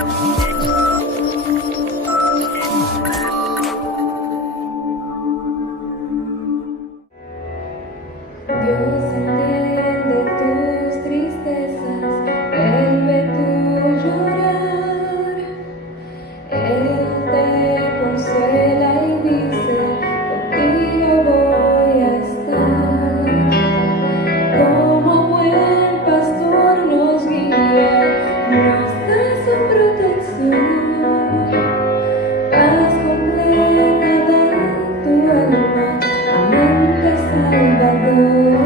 Dios entiende tus tristezas, Él ve tu llorar, Él te consuela y dice, contigo voy a estar. Como buen pastor nos guía, nos da su protección, paz completa da tu alma, amante Salvador.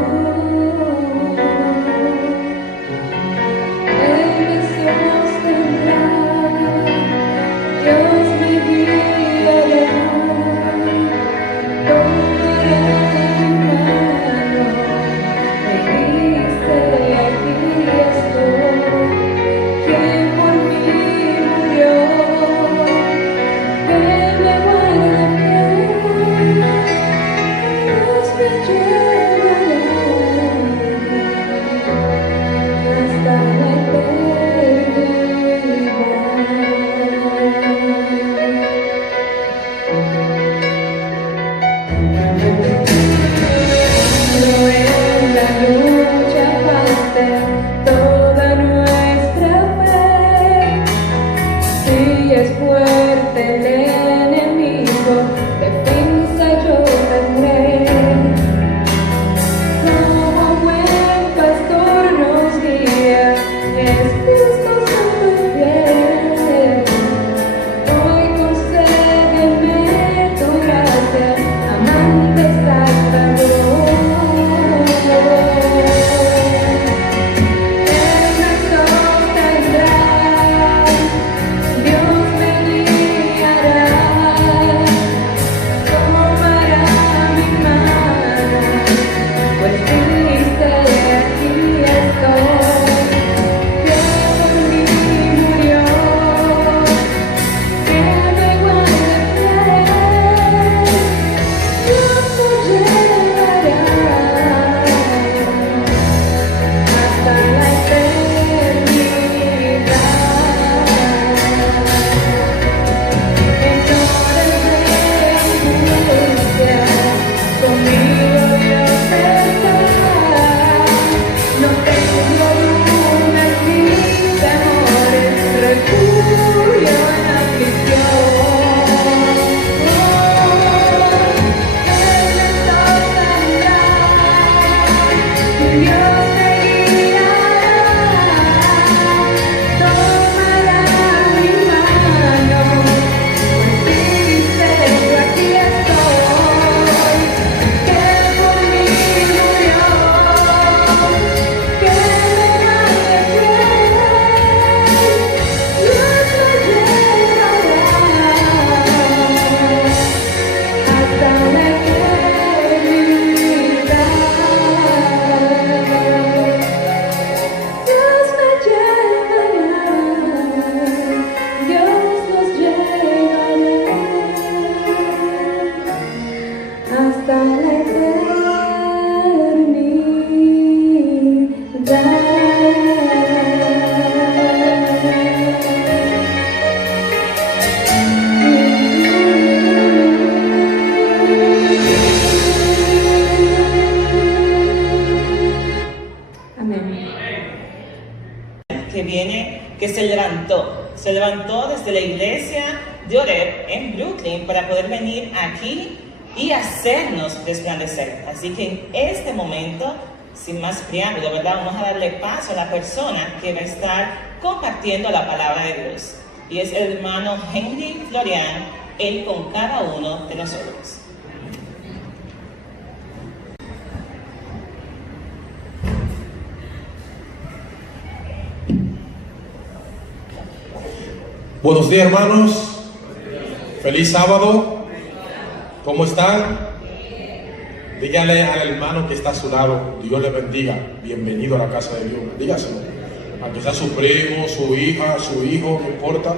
Dios me guiará, tomará mi mano, me dice aquí estoy, quien por mí murió, que me guarda fiel, Dios me llevará hasta la eternidad. Toda nuestra fe, si es fuerte el enemigo, defensa yo tendré. Como buen pastor nos guía, es justo, santo y fiel. Hoy concédeme tu gracia, amante Salvador. Que se levantó desde la iglesia de Oreb en Brooklyn para poder venir aquí y hacernos resplandecer. Así que en este momento, sin más preámbulo, ¿verdad? Vamos a darle paso a la persona que va a estar compartiendo la palabra de Dios. Y es el hermano Henry Florian, él con cada uno de nosotros. Buenos días, hermanos. Feliz sábado. ¿Cómo están? Dígale al hermano que está a su lado, Dios le bendiga. Bienvenido a la casa de Dios. Dígaselo. Aunque sea su primo, su hija, su hijo, no importa.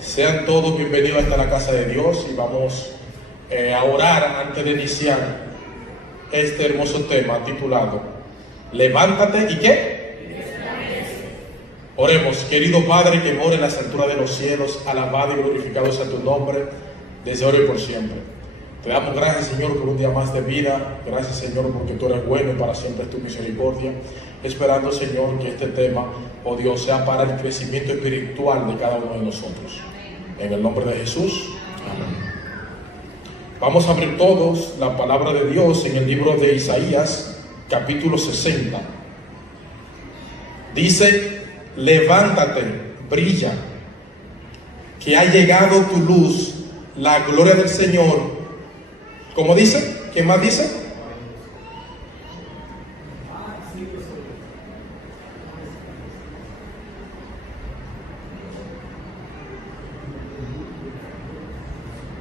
Sean todos bienvenidos a la casa de Dios y vamos a orar antes de iniciar este hermoso tema titulado Levántate y ¿qué? Oremos. Querido Padre que mora en las alturas de los cielos, alabado y glorificado sea tu nombre, desde ahora y por siempre. Te damos gracias, Señor, por un día más de vida. Gracias, Señor, porque tú eres bueno y para siempre es tu misericordia. Esperando, Señor, que este tema, oh Dios, sea para el crecimiento espiritual de cada uno de nosotros. En el nombre de Jesús. Amén. Vamos a abrir todos la palabra de Dios en el libro de Isaías, capítulo 60. Dice: levántate, brilla, que ha llegado tu luz, la gloria del Señor. ¿Cómo dice? ¿Qué más dice?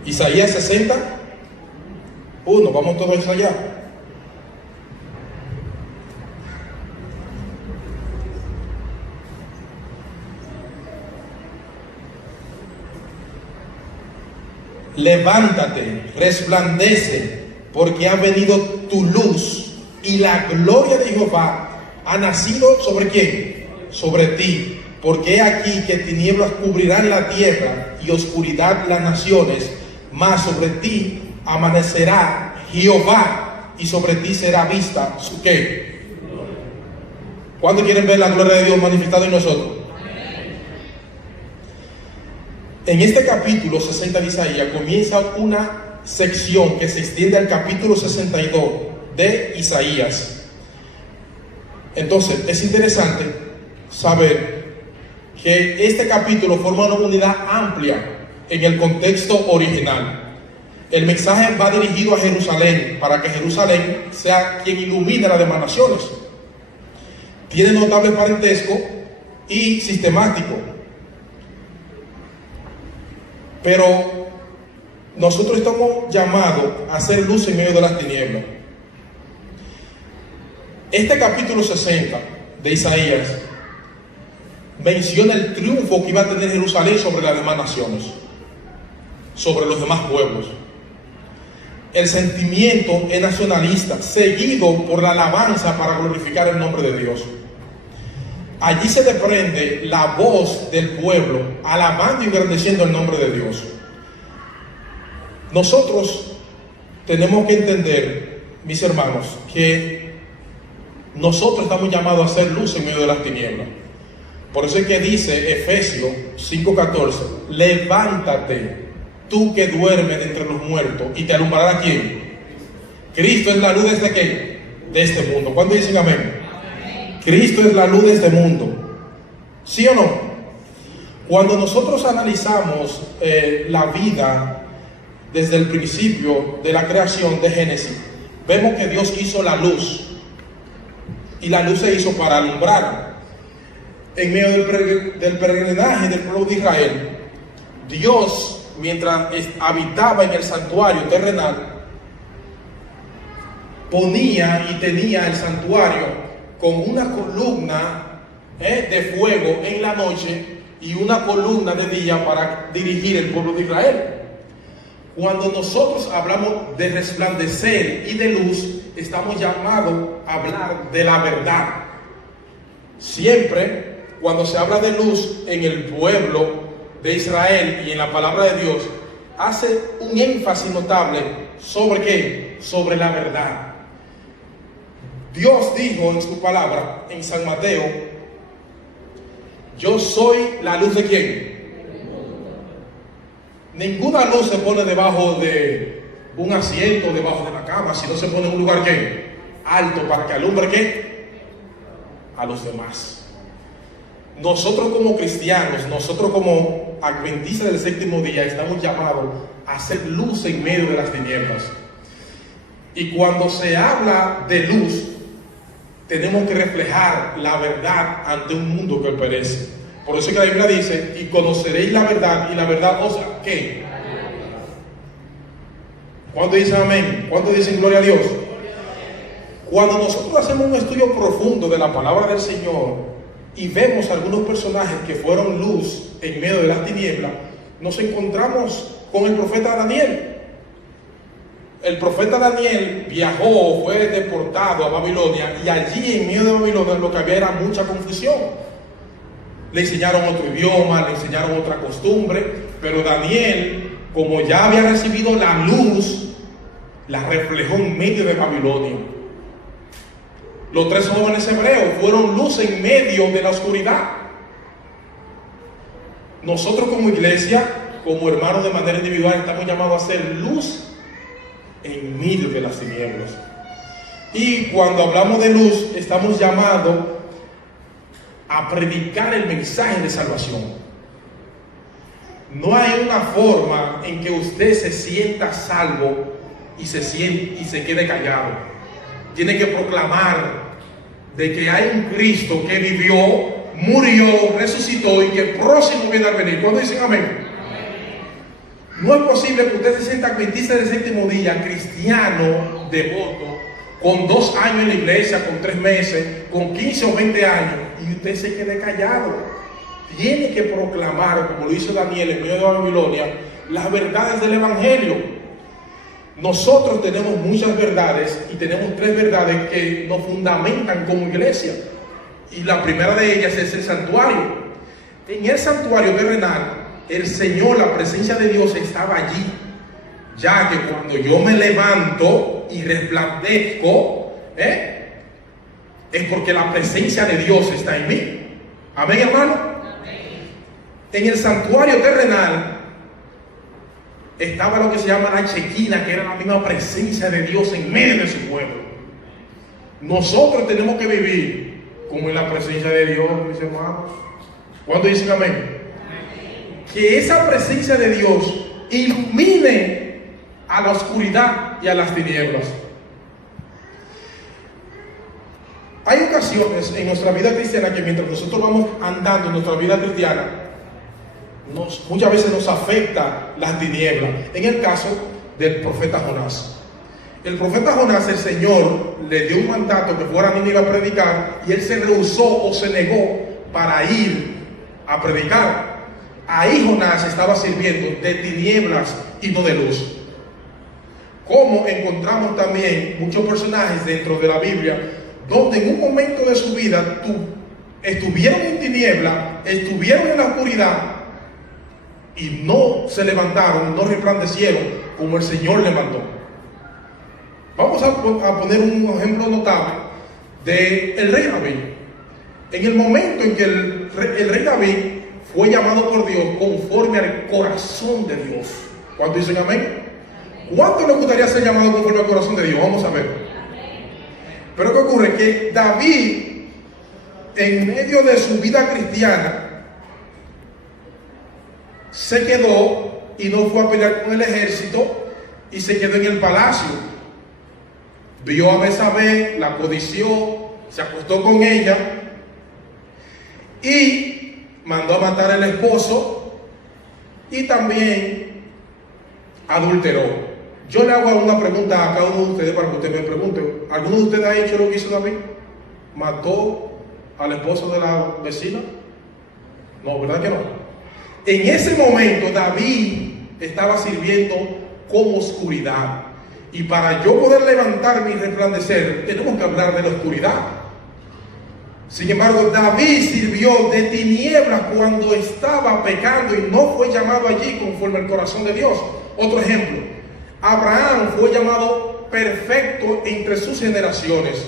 Isaías 60. Vamos todos allá. Levántate, resplandece, porque ha venido tu luz y la gloria de Jehová ha nacido ¿sobre quién? Sobre ti. Porque he aquí que tinieblas cubrirán la tierra y oscuridad las naciones, mas sobre ti amanecerá Jehová y sobre ti será vista su ¿qué? ¿Cuántos quieren ver la gloria de Dios manifestada en nosotros? En este capítulo 60 de Isaías comienza una sección que se extiende al capítulo 62 de Isaías. Entonces es interesante saber que este capítulo forma una unidad amplia en el contexto original. El mensaje va dirigido a Jerusalén para que Jerusalén sea quien ilumine las demás naciones. Tiene notable parentesco y sistemático. Pero nosotros estamos llamados a hacer luz en medio de las tinieblas. Este capítulo 60 de Isaías menciona el triunfo que iba a tener Jerusalén sobre las demás naciones, sobre los demás pueblos. El sentimiento es nacionalista, seguido por la alabanza para glorificar el nombre de Dios. Allí se desprende la voz del pueblo, alabando y engrandeciendo el nombre de Dios. Nosotros tenemos que entender, mis hermanos, que nosotros estamos llamados a hacer luz en medio de las tinieblas. Por eso es que dice Efesios 5:14: levántate, tú que duermes entre los muertos, y te alumbrará ¿a quién? Cristo es la luz de este ¿qué? De este mundo. ¿Cuándo dicen amén? Cristo es la luz de este mundo. ¿Sí o no? Cuando nosotros analizamos la vida desde el principio de la creación de Génesis, vemos que Dios hizo la luz. Y la luz se hizo para alumbrar. En medio del peregrinaje del pueblo de Israel, Dios, mientras habitaba en el santuario terrenal, ponía y tenía el santuario con una columna de fuego en la noche y una columna de día para dirigir el pueblo de Israel. Cuando nosotros hablamos de resplandecer y de luz, estamos llamados a hablar de la verdad. Siempre cuando se habla de luz en el pueblo de Israel y en la palabra de Dios, hace un énfasis notable sobre ¿qué? Sobre la verdad. Dios dijo en su palabra, en San Mateo: yo soy la luz de ¿quién? Ninguna luz se pone debajo de un asiento, debajo de la cama, sino se pone en un lugar ¿qué? Alto, para que alumbre ¿qué? A los demás. Nosotros como cristianos, nosotros como adventistas del séptimo día, estamos llamados a hacer luz en medio de las tinieblas. Y cuando se habla de luz, tenemos que reflejar la verdad ante un mundo que perece. Por eso es que la Biblia dice: y conoceréis la verdad, y la verdad os ¿qué? ¿Cuánto dicen amén? ¿Cuánto dicen gloria a Dios? Cuando nosotros hacemos un estudio profundo de la palabra del Señor y vemos algunos personajes que fueron luz en medio de las tinieblas, nos encontramos con el profeta Daniel. El profeta Daniel viajó, fue deportado a Babilonia, y allí en medio de Babilonia lo que había era mucha confusión. le enseñaron otro idioma, le enseñaron otra costumbre, pero Daniel, como ya había recibido la luz, la reflejó en medio de Babilonia. Los 3 jóvenes hebreos fueron luz en medio de la oscuridad. Nosotros como iglesia, como hermanos de manera individual, estamos llamados a ser luz en medio de las tinieblas. Y cuando hablamos de luz, estamos llamados a predicar el mensaje de salvación. No hay una forma en que usted se sienta salvo y se quede callado. Tiene que proclamar de que hay un Cristo que vivió, murió, resucitó y que próximo viene a venir. ¿Cuándo dicen amén? No es posible que usted se sienta adventista del séptimo día, cristiano, devoto, con 2 años en la iglesia, con 3 meses, con 15 o 20 años, y usted se quede callado. Tiene que proclamar, como lo hizo Daniel en medio de Babilonia, las verdades del Evangelio. Nosotros tenemos muchas verdades y tenemos 3 verdades que nos fundamentan como iglesia. Y la primera de ellas es el santuario. En el santuario terrenal, el Señor, la presencia de Dios estaba allí, ya que cuando yo me levanto y resplandezco, es porque la presencia de Dios está en mí. Amén, hermano. Amén. En el santuario terrenal estaba lo que se llama la Chequina, que era la misma presencia de Dios en medio de su pueblo. Nosotros tenemos que vivir como en la presencia de Dios, mis hermanos. ¿Cuánto dicen amén? Que esa presencia de Dios ilumine a la oscuridad y a las tinieblas. Hay ocasiones en nuestra vida cristiana que mientras nosotros vamos andando en nuestra vida cristiana, muchas veces nos afecta las tinieblas. En el caso del profeta Jonás. El profeta Jonás, el Señor le dio un mandato que fuera a Nínive a predicar, y él se rehusó o se negó para ir a predicar. Ahí Jonás estaba sirviendo de tinieblas y no de luz. Como encontramos también muchos personajes dentro de la Biblia, donde en un momento de su vida estuvieron en tiniebla, estuvieron en la oscuridad, y no se levantaron, no resplandecieron como el Señor le mandó. Vamos a poner un ejemplo notable del rey David. En el momento en que el rey David fue llamado por Dios conforme al corazón de Dios. ¿Cuánto dicen amén? ¿Cuánto le gustaría ser llamado conforme al corazón de Dios? Vamos a ver. Pero ¿qué ocurre? Que David, en medio de su vida cristiana, se quedó y no fue a pelear con el ejército, y se quedó en el palacio. Vio a Betsabé, la codició, se acostó con ella y mandó a matar al esposo, y también adulteró. Yo le hago una pregunta a cada uno de ustedes para que ustedes me pregunten. ¿Alguno de ustedes ha hecho lo que hizo David? ¿Mató al esposo de la vecina? No, ¿verdad que no? En ese momento David estaba sirviendo con oscuridad. Y para yo poder levantarme y resplandecer, tenemos que hablar de la oscuridad. Sin embargo, David sirvió de tinieblas cuando estaba pecando y no fue llamado allí conforme al corazón de Dios. Otro ejemplo, Abraham fue llamado perfecto entre sus generaciones,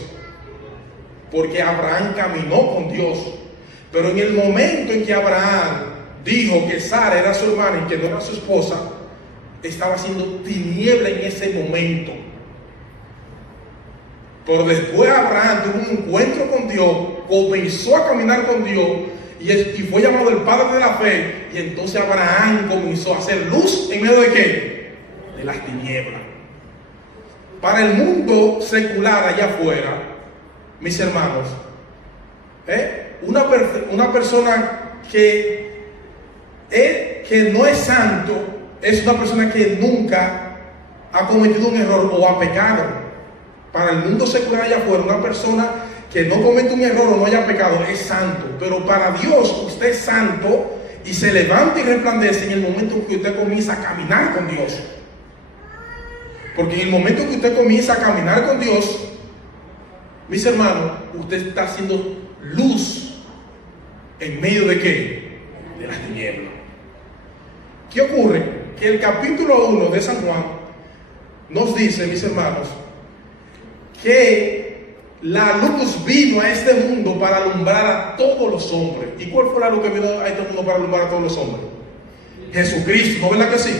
porque Abraham caminó con Dios. Pero en el momento en que Abraham dijo que Sara era su hermana y que no era su esposa, estaba haciendo tiniebla en ese momento. Pero después Abraham tuvo un encuentro con Dios, comenzó a caminar con Dios y fue llamado el padre de la fe. Y entonces Abraham comenzó a hacer luz en medio de ¿qué? De las tinieblas. Para el mundo secular allá afuera, mis hermanos, una persona que no es santo es una persona que nunca ha cometido un error o ha pecado. Para el mundo secular allá afuera, una persona que no comete un error o no haya pecado es santo. Pero para Dios, usted es santo y se levanta y resplandece en el momento en que usted comienza a caminar con Dios. Porque en el momento en que usted comienza a caminar con Dios, mis hermanos, usted está haciendo luz ¿En medio de qué? De las tinieblas. ¿Qué ocurre? Que el capítulo 1 de San Juan nos dice, mis hermanos, que la luz vino a este mundo para alumbrar a todos los hombres. ¿Y cuál fue la luz que vino a este mundo para alumbrar a todos los hombres? Jesucristo, ¿no verdad que sí?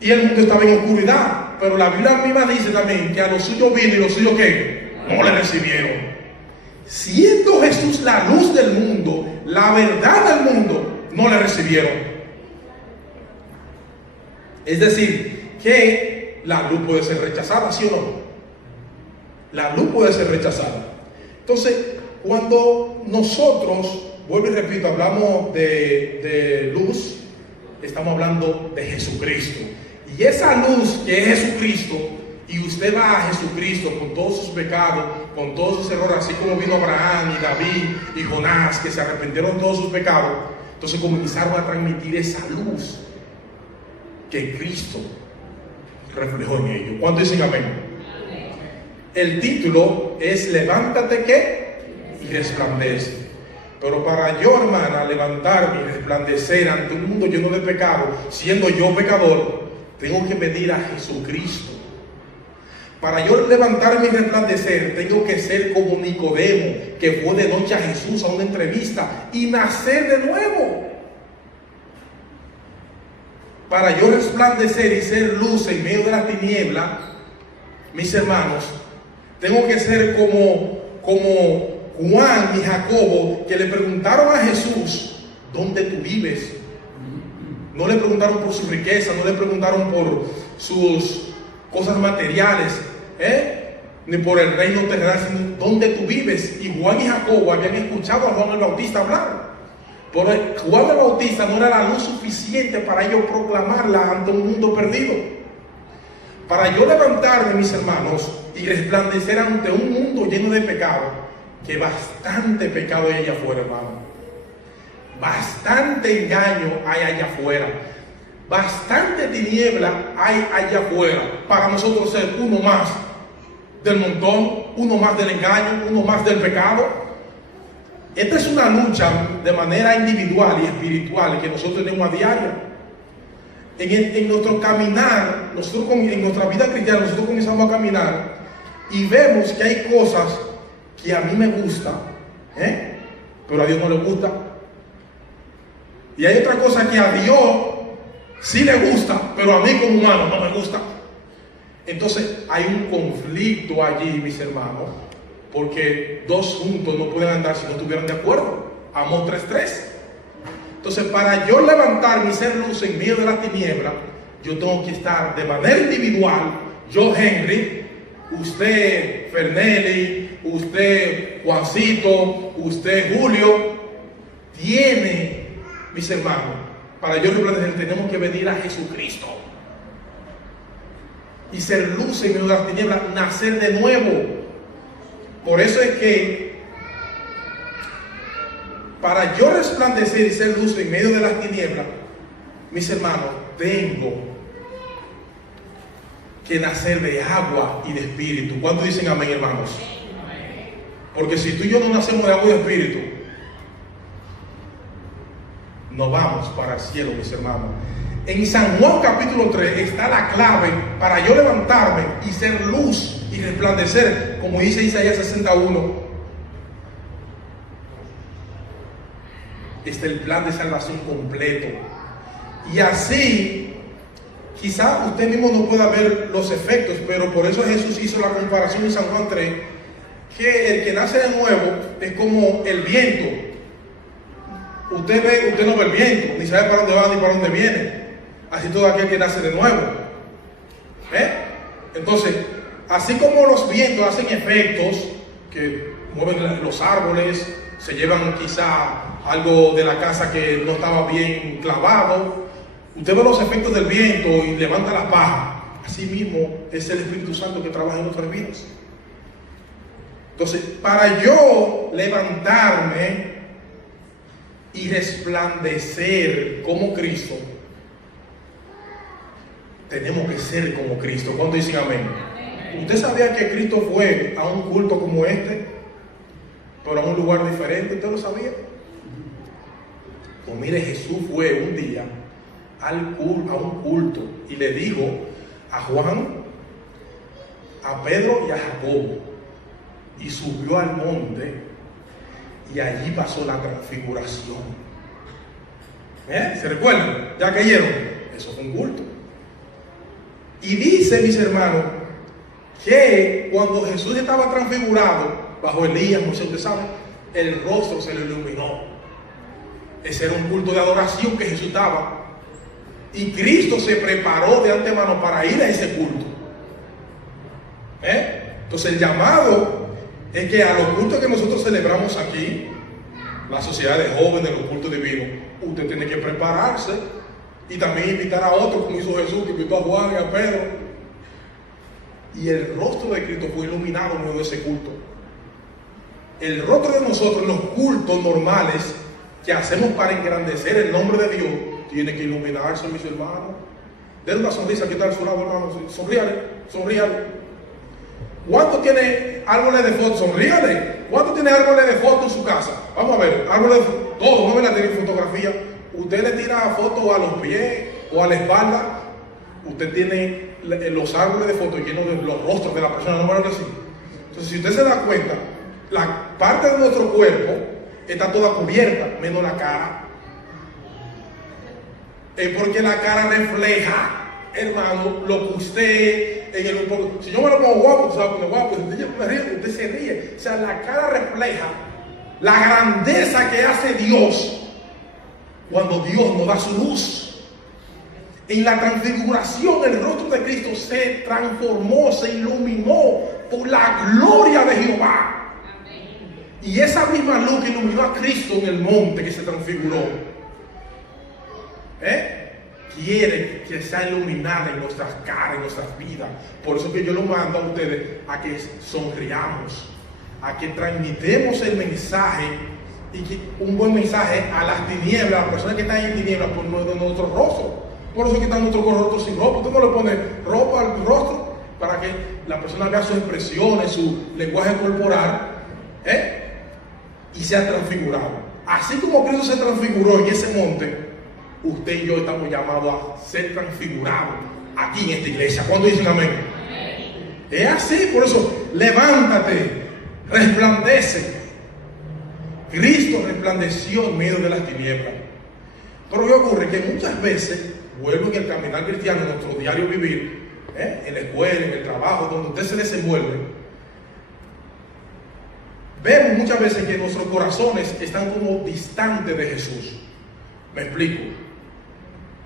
Y el mundo estaba en oscuridad, pero la Biblia misma dice también que a los suyos vino y los suyos ¿qué? No le recibieron. Siendo Jesús la luz del mundo, la verdad del mundo, no le recibieron. Es decir, que la luz puede ser rechazada, ¿sí o no? La luz puede ser rechazada. Entonces, cuando nosotros, vuelvo y repito, hablamos de luz, estamos hablando de Jesucristo. Y esa luz que es Jesucristo, y usted va a Jesucristo con todos sus pecados, con todos sus errores, así como vino Abraham y David y Jonás, que se arrepintieron de todos sus pecados, entonces comenzaron a transmitir esa luz que Cristo reflejó en ellos. ¿Cuántos dicen amén? El título es Levántate ¿qué? Y resplandece. Pero para yo, hermana, levantarme y resplandecer ante un mundo lleno de pecado, siendo yo pecador, tengo que pedir a Jesucristo. Para yo levantarme y resplandecer, tengo que ser como Nicodemo, que fue de noche a Jesús a una entrevista, y nacer de nuevo. Para yo resplandecer y ser luz en medio de la tiniebla, mis hermanos, tengo que ser como Juan y Jacobo, que le preguntaron a Jesús, ¿dónde tú vives? No le preguntaron por su riqueza, no le preguntaron por sus cosas materiales, ni por el reino terrenal, sino ¿dónde tú vives? Y Juan y Jacobo habían escuchado a Juan el Bautista hablar. Pero Juan el Bautista no era la luz suficiente para ellos proclamarla ante un mundo perdido. Para yo levantarme, mis hermanos, y resplandecer ante un mundo lleno de pecado, que bastante pecado hay allá afuera, hermano. Bastante engaño hay allá afuera. Bastante tiniebla hay allá afuera. Para nosotros ser uno más del montón, uno más del engaño, uno más del pecado. Esta es una lucha de manera individual y espiritual que nosotros tenemos a diario. En nuestro caminar, en nuestra vida cristiana, nosotros comenzamos a caminar y vemos que hay cosas que a mí me gustan, pero a Dios no le gusta. Y hay otra cosa que a Dios sí le gusta, pero a mí como humano no me gusta. Entonces hay un conflicto allí, mis hermanos, porque dos juntos no pueden andar si no estuvieran de acuerdo. Amós 3:3. Entonces, para yo levantarme y ser luz en medio de la tiniebla, yo tengo que estar de manera individual. Yo, Henry, usted, Fernelli, usted, Juancito, usted, Julio, tiene, mis hermanos, para yo resplandecer, tenemos que venir a Jesucristo y ser luz en medio de las tinieblas, nacer de nuevo. Por eso es que para yo resplandecer y ser luz en medio de las tinieblas, mis hermanos, tengo que nacer de agua y de espíritu. ¿Cuántos dicen amén, hermanos? Porque si tú y yo no nacemos de agua y de espíritu, no vamos para el cielo, mis hermanos. En San Juan capítulo 3 está la clave para yo levantarme y ser luz y resplandecer, como dice Isaías 61. Este es el plan de salvación completo. Y así, quizá usted mismo no pueda ver los efectos, pero por eso Jesús hizo la comparación en San Juan 3, que el que nace de nuevo es como el viento. Usted no ve el viento, ni sabe para dónde va ni para dónde viene. Así todo aquel que nace de nuevo. Entonces, así como los vientos hacen efectos, que mueven los árboles, se llevan quizá algo de la casa que no estaba bien clavado, usted ve los efectos del viento y levanta la paja. Así mismo es el Espíritu Santo que trabaja en nuestras vidas. Entonces, para yo levantarme y resplandecer como Cristo, tenemos que ser como Cristo. ¿Cuántos dicen amén? ¿Usted sabía que Cristo fue a un culto como este, pero a un lugar diferente? ¿Usted lo sabía? Pues mire, Jesús fue un día a un culto y le dijo a Juan, a Pedro y a Jacobo, y subió al monte y allí pasó la transfiguración. ¿Se recuerdan? ¿Ya cayeron? Eso fue un culto. Y dice, mis hermanos, que cuando Jesús estaba transfigurado bajo Elías, no sé, usted sabe, el rostro se le iluminó. Ese era un culto de adoración que Jesús daba. Y Cristo se preparó de antemano para ir a ese culto. Entonces el llamado es que a los cultos que nosotros celebramos aquí, la sociedad de jóvenes, los cultos divinos, usted tiene que prepararse y también invitar a otros, como hizo Jesús, que invitó a Juan y a Pedro. Y el rostro de Cristo fue iluminado en medio de ese culto. El rostro de nosotros en los cultos normales que hacemos para engrandecer el nombre de Dios tiene que iluminarse, mis hermanos. Den una sonrisa, que está al su lado, hermano. Sonríale. ¿Cuánto tiene árboles de foto? Sonríale. ¿Cuánto tiene árboles de foto en su casa? Vamos a ver, árboles de foto. Todos, no me la tienen fotografía. Usted le tira fotos a los pies o a la espalda. Usted tiene los árboles de fotos llenos de los rostros de la persona, no me lo decir. Entonces, si usted se da cuenta, la parte de nuestro cuerpo está toda cubierta, menos la cara. Es porque la cara refleja, hermano, lo que usted en el un. Si yo me lo pongo guapo, usted se va a poner guapo. Si usted se ríe. O sea, la cara refleja la grandeza que hace Dios cuando Dios nos da su luz. En la transfiguración, el rostro de Cristo se transformó, se iluminó por la gloria de Jehová. Y esa misma luz que iluminó a Cristo en el monte que se transfiguró, quiere que sea iluminada en nuestras caras, en nuestras vidas. Por eso que yo lo mando a ustedes a que sonriamos, a que transmitamos el mensaje, y que un buen mensaje a las tinieblas, a las personas que están en tinieblas por nuestro rostro. Por eso que están nuestros rostros sin ropa. Usted no le pone ropa al rostro para que la persona vea sus expresiones, su lenguaje corporal, y sea transfigurado. Así como Cristo se transfiguró en ese monte, usted y yo estamos llamados a ser transfigurados aquí en esta iglesia. ¿Cuándo dicen amén? Amén. Es así, por eso, levántate, resplandece. Cristo resplandeció en medio de las tinieblas. Pero ¿qué ocurre? Que muchas veces, vuelvo en el caminar cristiano, en nuestro diario vivir, en la escuela, en el trabajo, donde usted se desenvuelve, vemos muchas veces que nuestros corazones están como distantes de Jesús. Me explico.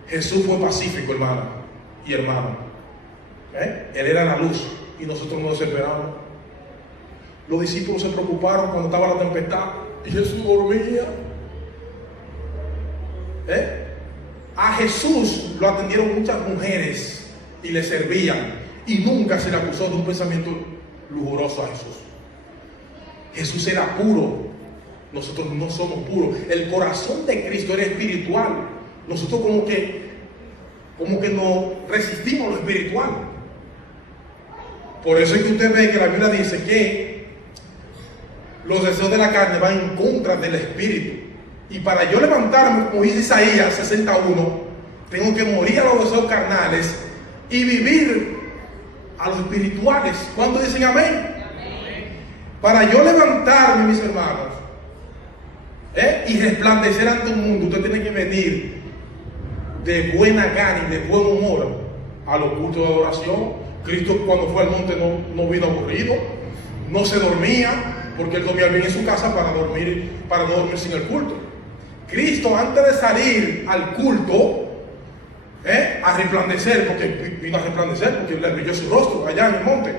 Jesús fue pacífico, hermano y hermano. Él era la luz y nosotros nos desesperamos. Los discípulos se preocuparon cuando estaba la tempestad y Jesús dormía. A Jesús lo atendieron muchas mujeres y le servían, y nunca se le acusó de un pensamiento lujuroso a Jesús. Jesús era puro. Nosotros no somos puros. El corazón de Cristo era espiritual. Nosotros como que nos resistimos a lo espiritual. Por eso es que usted ve que la Biblia dice que los deseos de la carne van en contra del espíritu. Y para yo levantarme, como dice Isaías 61, tengo que morir a los deseos carnales y vivir a los espirituales. ¿Cuántos dicen amén? Para yo levantarme, mis hermanos, y resplandecer ante un mundo, usted tiene que venir de buena gana y de buen humor a los cultos de adoración. Cristo, cuando fue al monte, no vino aburrido, no se dormía, porque él dormía bien en su casa para no dormir sin el culto. Cristo, antes de salir al culto, a resplandecer, porque vino a resplandecer, porque le brilló su rostro allá en el monte.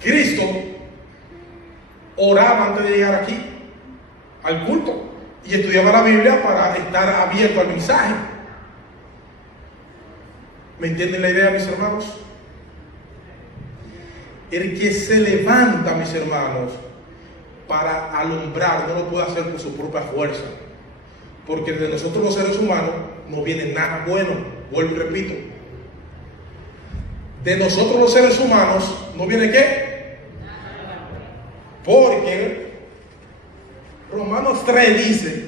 Cristo oraba antes de llegar aquí al culto y estudiaba la Biblia para estar abierto al mensaje. ¿Me entienden la idea, mis hermanos? El que se levanta, mis hermanos, para alumbrar, no lo puede hacer por su propia fuerza, porque de nosotros los seres humanos no viene nada bueno. Vuelvo y repito, de nosotros los seres humanos no viene ¿qué? Porque Romanos 3 dice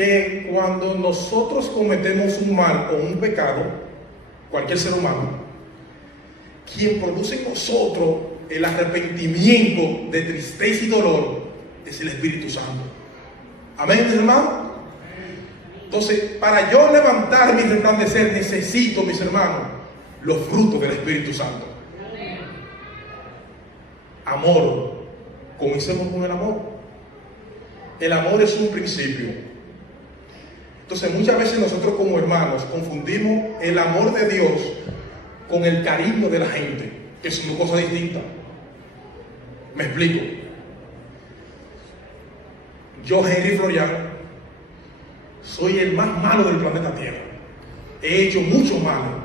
que cuando nosotros cometemos un mal o un pecado, cualquier ser humano, quien produce en nosotros el arrepentimiento de tristeza y dolor es el Espíritu Santo. Amén, mis hermanos. Entonces, para yo levantarme y resplandecer, necesito, mis hermanos, los frutos del Espíritu Santo. Amor. Comencemos con el amor. El amor es un principio. Entonces, muchas veces nosotros como hermanos confundimos el amor de Dios con el cariño de la gente, que son dos cosas distintas. Me explico. Yo, Henry Floriano, soy el más malo del planeta Tierra. He hecho mucho malo.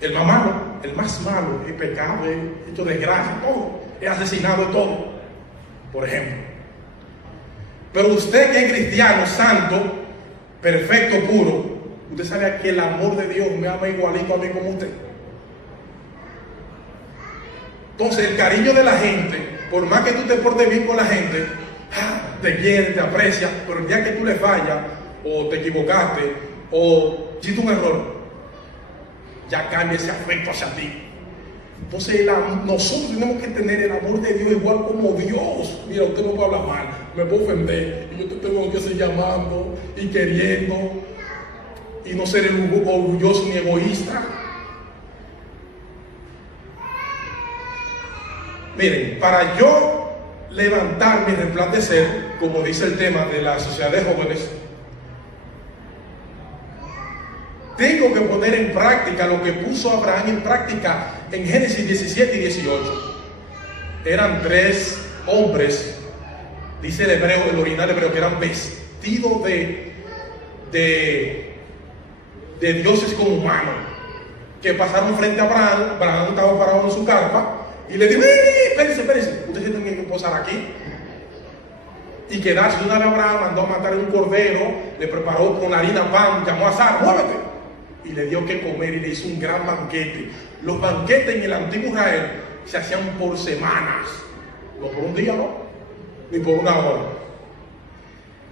El más malo, he pecado, he hecho desgracia, todo. He asesinado todo, por ejemplo. Pero usted que es cristiano, santo, perfecto, puro, usted sabe que el amor de Dios me ama igualito a mí como usted. Entonces el cariño de la gente, por más que tú te portes bien con la gente, te quiere, te aprecia, pero el día que tú le fallas, o te equivocaste, o hiciste un error, ya cambia ese afecto hacia ti. Entonces nosotros tenemos que tener el amor de Dios igual como Dios. Mira, usted no puede hablar mal, me puede ofender, y yo te tengo que seguir llamando y queriendo, y no ser orgulloso ni egoísta. Miren, para yo levantarme y resplandecer, como dice el tema de la sociedad de jóvenes, tengo que poner en práctica lo que puso Abraham en práctica en Génesis 17 y 18. Eran 3 hombres, dice el hebreo, el original hebreo, que eran vestidos de dioses como humanos, que pasaron frente a Abraham. Abraham estaba parado en su carpa y le dijo: espérense, ustedes tienen que posar aquí y quedarse. Una vez Abraham mandó a matar un cordero, le preparó con harina pan, llamó a Sara: muévete, y le dio que comer y le hizo un gran banquete. Los banquetes en el antiguo Israel se hacían por semanas, no por un día, no, ni por una hora.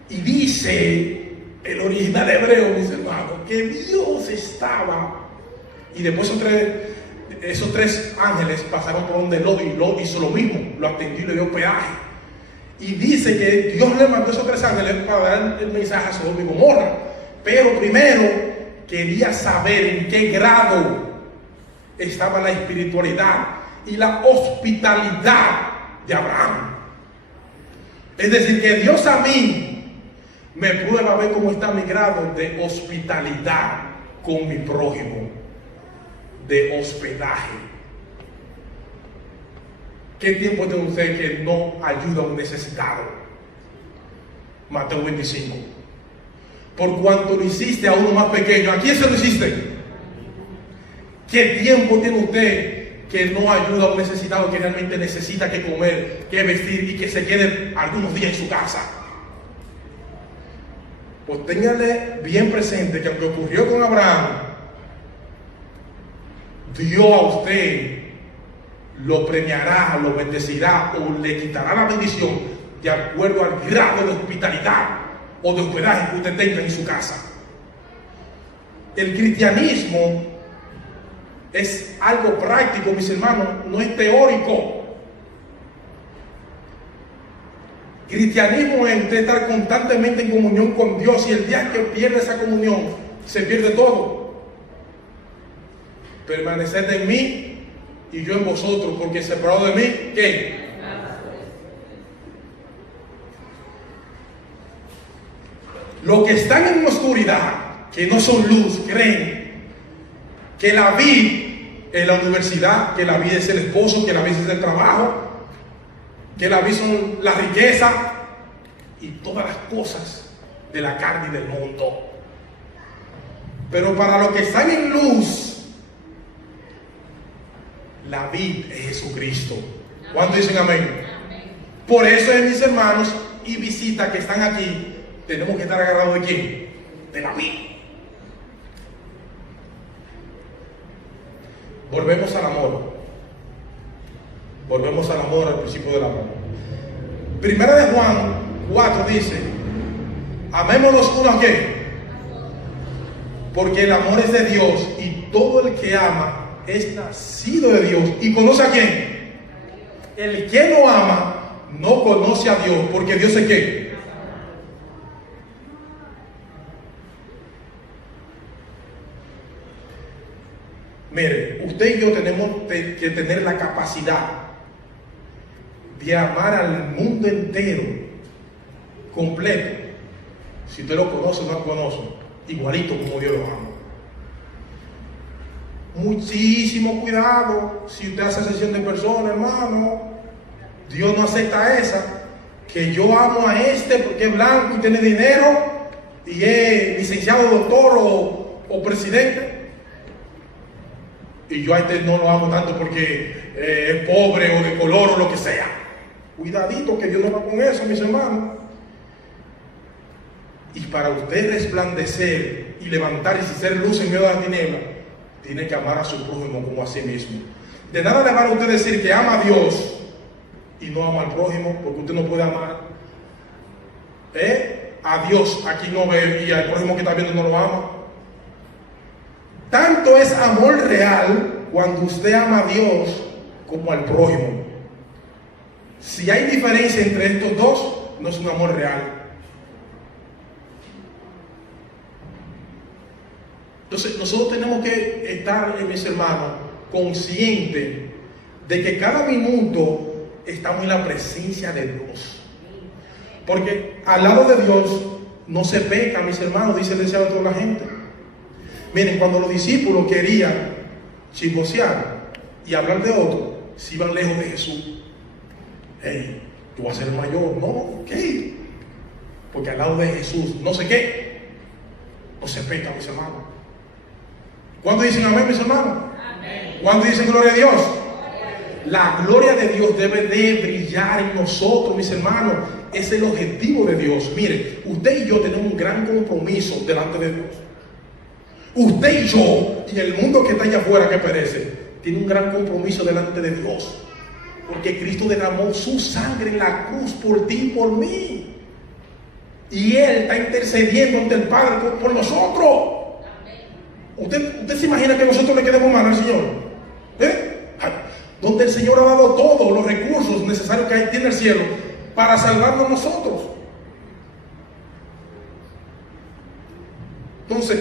Y dice el original hebreo, mis hermanos, que Dios estaba, y después esos 3 ángeles pasaron por donde Lot, y Lot hizo lo mismo, lo atendió y le dio peaje. Y dice que Dios le mandó esos 3 ángeles para dar el mensaje a Sodoma y Gomorra, pero primero quería saber en qué grado estaba la espiritualidad y la hospitalidad de Abraham. Es decir, que Dios a mí me prueba a ver cómo está mi grado de hospitalidad con mi prójimo, de hospedaje. ¿Qué tiempo tiene usted que no ayuda a un necesitado? Mateo 25. Por cuanto lo hiciste a uno más pequeño, ¿a quién se lo hiciste? ¿Qué tiempo tiene usted que no ayuda a un necesitado que realmente necesita que comer, que vestir y que se quede algunos días en su casa? Pues téngale bien presente que aunque ocurrió con Abraham, Dios a usted lo premiará, lo bendecirá o le quitará la bendición de acuerdo al grado de hospitalidad o de hospedaje que usted tenga en su casa. El cristianismo es algo práctico, mis hermanos, no es teórico. Cristianismo es usted estar constantemente en comunión con Dios, y el día que pierde esa comunión, se pierde todo. Permaneced en mí y yo en vosotros, porque separado de mí, ¿qué? Los que están en la oscuridad, que no son luz, creen que la vida es la universidad, que la vida es el esposo, que la vida es el trabajo, que la vida son la riqueza y todas las cosas de la carne y del mundo. Pero para los que están en luz, la vida es Jesucristo. ¿Cuántos dicen amén? Por eso, mis hermanos y visitas que están aquí, tenemos que estar agarrados ¿de quién? De la vida. Volvemos al amor. Volvemos al amor, al principio del amor. Primera de Juan 4 dice: Amémonos uno a qué. Porque el amor es de Dios y todo el que ama es nacido de Dios. ¿Y conoce a quién? El que no ama no conoce a Dios, porque Dios es qué. Mire, usted y yo tenemos que tener la capacidad de amar al mundo entero, completo. Si usted lo conoce o no lo conoce, igualito como Dios lo ama. Muchísimo cuidado si usted hace sesión de personas, hermano. Dios no acepta esa. Que yo amo a este porque es blanco y tiene dinero y es licenciado, doctor o presidente. Y yo a este no lo amo tanto porque es pobre o de color o lo que sea. Cuidadito que Dios no va con eso, mis hermanos. Y para usted resplandecer y levantar y ser luz en medio de la tiniebla, tiene que amar a su prójimo como a sí mismo. De nada le vale a usted decir que ama a Dios y no ama al prójimo, porque usted no puede amar a Dios aquí no ve y al prójimo que está viendo no lo ama. Tanto es amor real cuando usted ama a Dios como al prójimo. Si hay diferencia entre estos dos, no es un amor real. Entonces nosotros tenemos que estar, mis hermanos, conscientes de que cada minuto estamos en la presencia de Dios. Porque al lado de Dios no se peca, mis hermanos, dice el deseado de toda la gente. Miren, cuando los discípulos querían chismosear y hablar de otro, si iban lejos de Jesús. Hey, tú vas a ser mayor. No, ¿qué? Porque al lado de Jesús, no sé qué, no se peca, mis hermanos. ¿Cuándo dicen amén, mis hermanos? Amén. ¿Cuándo dicen gloria a Dios? La gloria de Dios debe de brillar en nosotros, mis hermanos. Es el objetivo de Dios. Mire, usted y yo tenemos un gran compromiso delante de Dios. Usted y yo y el mundo que está allá afuera que perece tiene un gran compromiso delante de Dios, porque Cristo derramó su sangre en la cruz por ti y por mí, y Él está intercediendo ante el Padre por nosotros. ¿Usted se imagina que nosotros le quedemos mal al Señor? Donde el Señor ha dado todos los recursos necesarios que tiene el cielo para salvarnos nosotros. Entonces,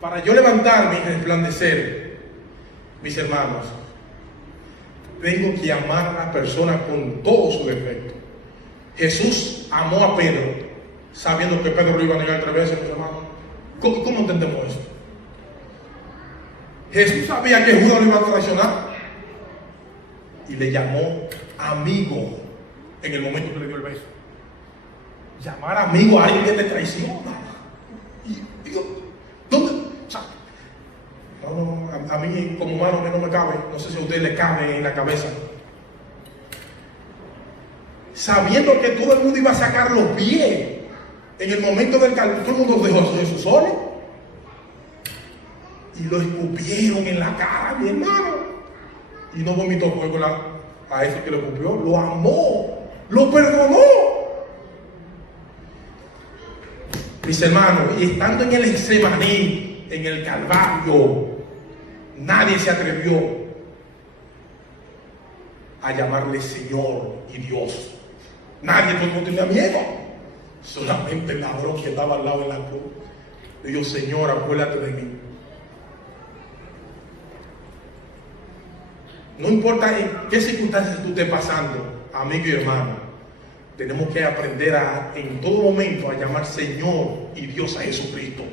para yo levantarme y resplandecer, mis hermanos, tengo que amar a la persona con todo su defecto. Jesús amó a Pedro, sabiendo que Pedro lo iba a negar 3 veces, mis hermanos. ¿Cómo entendemos eso? Jesús sabía que Judas lo iba a traicionar y le llamó amigo en el momento que le dio el beso. Llamar amigo a alguien que te traiciona. Y digo, ¿dónde? O sea, no, a mí como humano no me cabe. No sé si a usted le cabe en la cabeza. Sabiendo que todo el mundo iba a sacar los pies en el momento del calor, todo el mundo dejó a Jesús solo y lo escupieron en la cara, mi hermano, y no vomitó fuego a ese que lo escupió, lo amó, lo perdonó. Mis hermanos, y estando en el Getsemaní, en el Calvario, nadie se atrevió a llamarle Señor y Dios. Nadie, todo el mundo tenía miedo. Solamente el ladrón que estaba al lado de la cruz le dijo: Señor, acuérdate de mí. No importa en qué circunstancias tú estés pasando, amigo y hermano, tenemos que aprender en todo momento a llamar Señor y Dios a Jesucristo.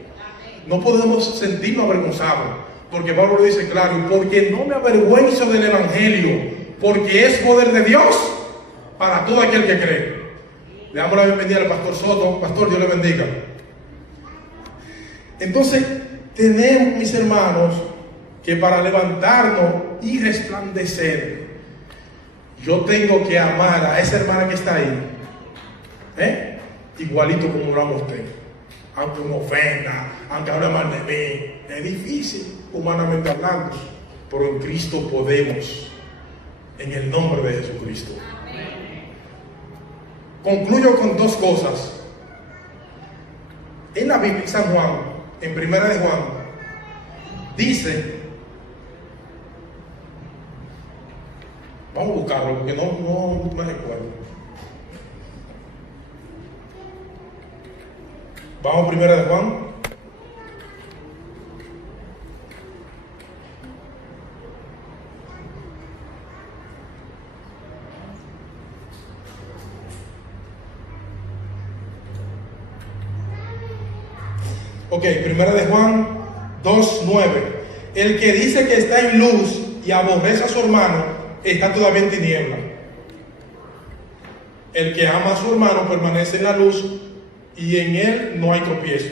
No podemos sentirnos avergonzados, porque Pablo lo dice claro: porque no me avergüenzo del Evangelio, porque es poder de Dios para todo aquel que cree. Le damos la bienvenida al pastor Soto. Pastor, Dios le bendiga. Entonces, tenemos, mis hermanos, que para levantarnos y resplandecer, yo tengo que amar a esa hermana que está ahí, igualito como lo ama usted. Aunque me ofenda, aunque hable mal de mí, es difícil, humanamente hablando, pero en Cristo podemos, en el nombre de Jesucristo. Concluyo con dos cosas. En la Biblia, San Juan, en Primera de Juan, dice, vamos a buscarlo porque no me recuerdo. Vamos a Primera de Juan. Ok, Primera de Juan 2:9. El que dice que está en luz y aborrece a su hermano, está todavía en tiniebla. El que ama a su hermano permanece en la luz y en él no hay tropiezo.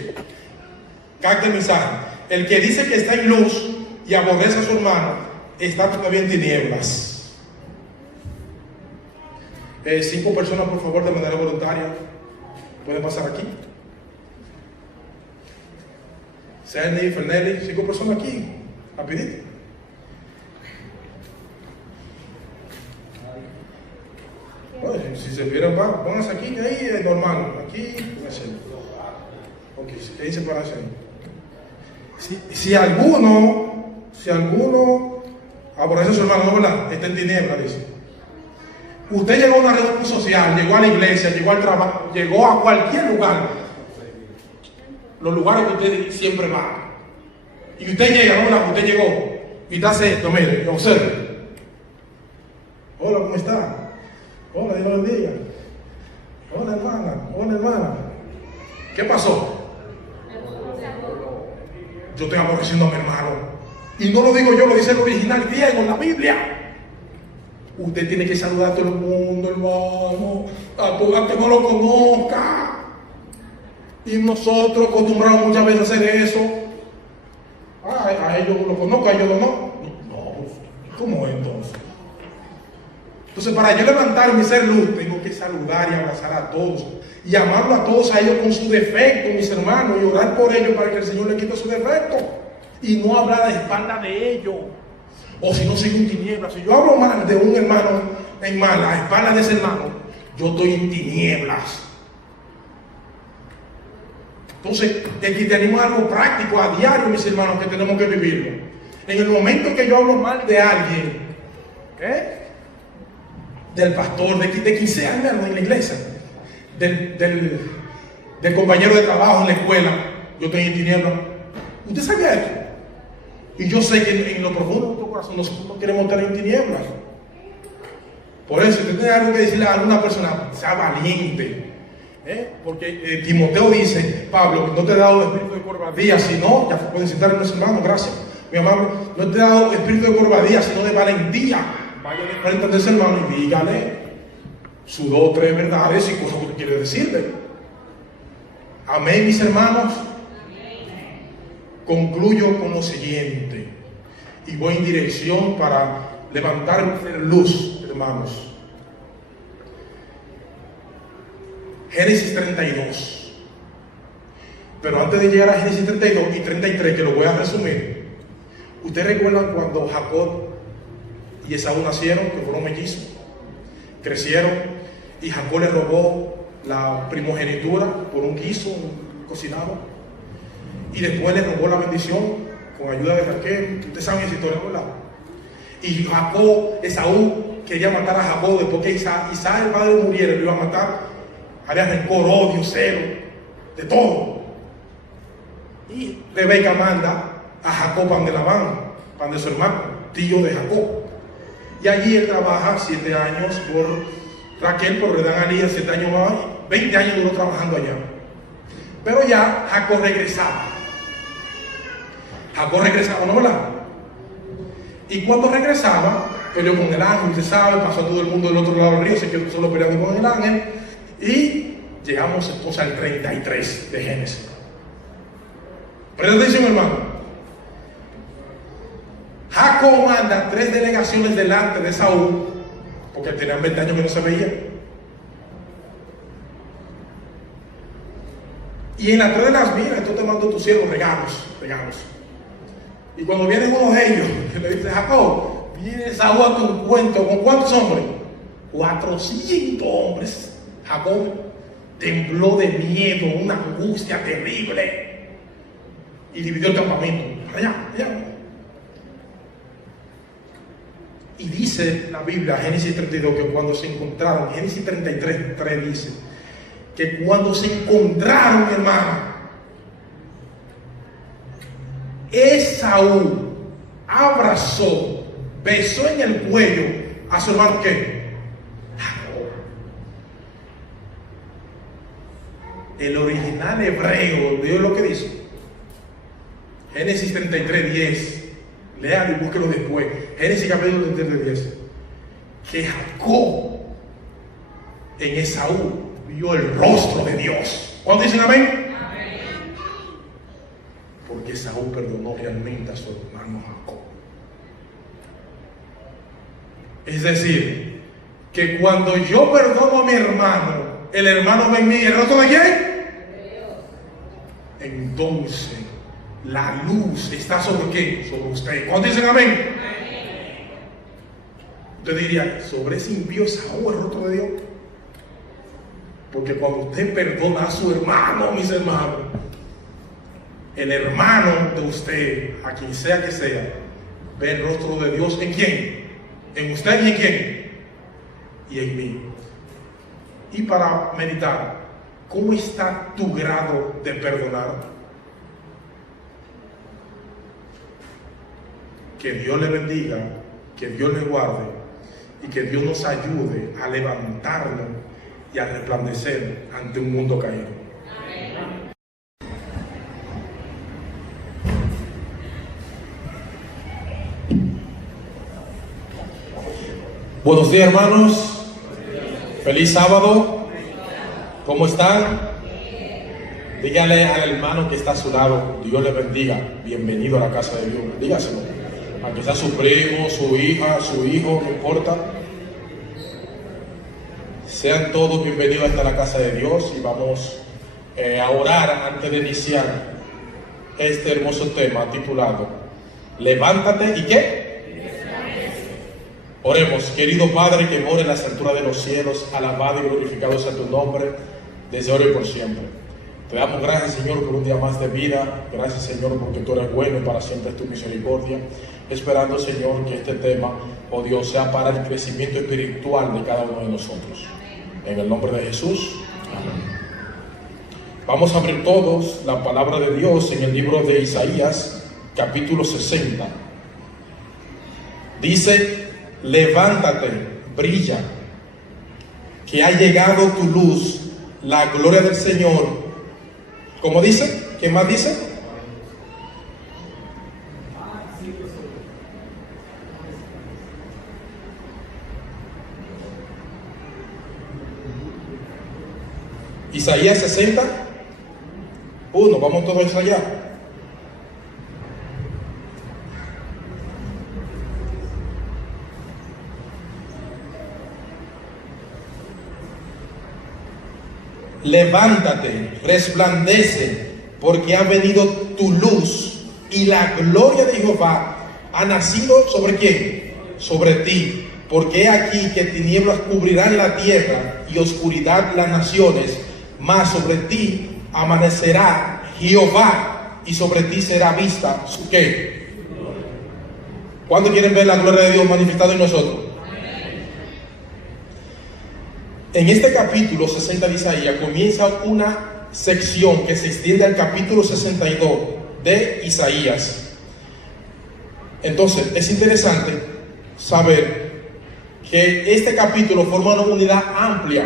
Capta el mensaje. El que dice que está en luz y aborrece a su hermano, está todavía en tinieblas. 5 personas, por favor, de manera voluntaria, pueden pasar aquí. Serni, Fernelli, 5 personas aquí, rapidito. Bueno, si se vieran, pónganse aquí, ahí es normal, aquí, pónganse. Ok, ahí se para hacer. Si alguno aborrece a su hermano, no, ¿verdad? Está en tinieblas, dice. Usted llegó a una reunión social, llegó a la iglesia, llegó al trabajo, llegó a cualquier lugar. Los lugares que usted siempre va. Y usted llega, ¿no? Usted llegó y te hace esto, mire, observe. Hola, ¿cómo está? Hola, Dios lo bendiga. Hola, hermana. ¿Qué pasó? Yo estoy aborreciendo a mi hermano. Y no lo digo yo, lo dice el original griego en la Biblia. Usted tiene que saludar a todo el mundo, hermano. A todo el que no lo conozca. Y nosotros acostumbramos muchas veces a hacer eso. A ellos lo conozco, a ellos no. No, ¿cómo es entonces? Entonces, para yo levantarme y ser luz, tengo que saludar y abrazar a todos. Y amarlo a todos a ellos con su defecto, mis hermanos. Y orar por ellos para que el Señor le quite su defecto. Y no hablar a la espalda de ellos. O si no, sigo en tinieblas. Si yo hablo mal de un hermano en mal, a la espalda de ese hermano, yo estoy en tinieblas. Entonces, el cristianismo es algo práctico, a diario, mis hermanos, que tenemos que vivirlo. En el momento que yo hablo mal de alguien, del pastor, de quien sea, hermano, en la iglesia, del compañero de trabajo en la escuela, yo estoy en tinieblas. ¿Usted sabía esto? Y yo sé que en lo profundo de nuestro corazón nosotros no queremos estar en tinieblas. Por eso, si usted tiene algo que decirle a alguna persona, sea valiente. Porque Timoteo dice, Pablo, no te he dado espíritu de cobardía, sino, ya pueden citar a mis hermanos, gracias, mi amable, no te he dado espíritu de cobardía, sino de valentía. Vaya de frente de ese hermano y dígale sus 2 o 3 verdades y cosas que quiere decirle. Amén, mis hermanos. Concluyo con lo siguiente y voy en dirección para levantarme en luz, hermanos. Génesis 32. Pero antes de llegar a Génesis 32 y 33, que lo voy a resumir, ¿ustedes recuerdan cuando Jacob y Esaú nacieron, que fueron mellizos? Crecieron y Jacob le robó la primogenitura por un guiso, un cocinado, y después le robó la bendición con ayuda de Raquel. Ustedes saben esa historia, ¿verdad? Y Esaú quería matar a Jacob después que Isaac, el padre, muriera, lo iba a matar. Había rencor, odio, celo, de todo. Y Rebeca manda a Jacob pan de Labán, pan de su hermano, tío de Jacob. Y allí él trabaja 7 años por Raquel, por le dan a Lía 7 años más, 20 años duró trabajando allá. Pero ya Jacob regresaba. ¿No, verdad? Y cuando regresaba, peleó con el ángel, usted sabe, pasó todo el mundo del otro lado del río, se quedó solo peleando con el ángel. Y llegamos entonces al 33 de Génesis. Presta atención, hermano. Jacob manda 3 delegaciones delante de Saúl, porque tenían 20 años que no se veía. Y en las 3 de las miras, entonces te mando a tu siervo regalos. Y cuando vienen unos de ellos, que le dice Jacob, viene Saúl a tu encuentro, ¿con cuántos hombres? 400 hombres. Jacob tembló de miedo, una angustia terrible, y dividió el campamento. Allá. Y dice la Biblia, Génesis 32, que cuando se encontraron, Génesis 33, 3 dice, que cuando se encontraron, hermano, Esaú abrazó, besó en el cuello a su hermano, ¿qué? Jacob. El original hebreo, ¿veo lo que dice? Génesis 33, 10. Léalo y búsquelo después. Génesis capítulo 33, 10. Que Jacob en Esaú vio el rostro de Dios. ¿Cuándo dicen amén? Amén. Porque Esaú perdonó realmente a su hermano Jacob. Es decir, que cuando yo perdono a mi hermano, el hermano ve en mí el rostro de quién? Entonces la luz está sobre quién? Sobre usted. ¿Cuándo dicen amén? Amén. Usted diría, sobre ese impío Esaú el rostro de Dios. Porque cuando usted perdona a su hermano, mis hermanos, el hermano de usted, a quien sea que sea, ve el rostro de Dios ¿en quién? En usted y en quién? Y en mí. Y para meditar, ¿cómo está tu grado de perdonar? Que Dios le bendiga, que Dios le guarde y que Dios nos ayude a levantarnos y a resplandecer ante un mundo caído. Amén. Buenos días, hermanos. Feliz sábado. ¿Cómo están? Dígale al hermano que está a su lado, Dios le bendiga. Bienvenido a la casa de Dios. Dígaselo. Aunque sea su primo, su hija, su hijo, no importa. Sean todos bienvenidos hasta la casa de Dios y vamos a orar antes de iniciar este hermoso tema titulado Levántate y ¿qué? Oremos. Querido Padre que mora en las alturas de los cielos, alabado y glorificado sea tu nombre desde ahora y por siempre. Te damos gracias, Señor, por un día más de vida. Gracias, Señor, porque tú eres bueno y para siempre es tu misericordia. Esperando, Señor, que este tema, oh Dios, sea para el crecimiento espiritual de cada uno de nosotros. En el nombre de Jesús. Amén. Vamos a abrir todos la palabra de Dios en el libro de Isaías, capítulo 60. Dice, levántate, brilla, que ha llegado tu luz, la gloria del Señor. ¿Cómo dice? ¿Qué más dice? Isaías 60, 1, vamos todos allá. Levántate, resplandece, porque ha venido tu luz y la gloria de Jehová ha nacido ¿sobre quién? Sobre ti. Porque he aquí que tinieblas cubrirán la tierra y oscuridad las naciones, mas sobre ti amanecerá Jehová y sobre ti será vista su ¿qué? ¿Cuántos quieren ver la gloria de Dios manifestada en nosotros? En este capítulo 60 de Isaías comienza una sección que se extiende al capítulo 62 de Isaías. Entonces es interesante saber que este capítulo forma una unidad amplia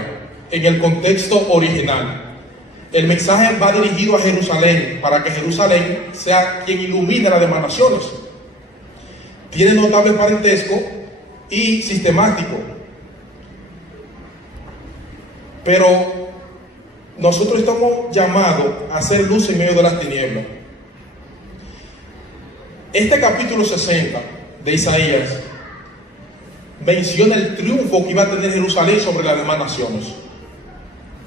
en el contexto original. El mensaje va dirigido a Jerusalén para que Jerusalén sea quien ilumine las demás naciones. Tiene notable parentesco y sistemático. Pero nosotros estamos llamados a hacer luz en medio de las tinieblas. Este capítulo 60 de Isaías menciona el triunfo que iba a tener Jerusalén sobre las demás naciones,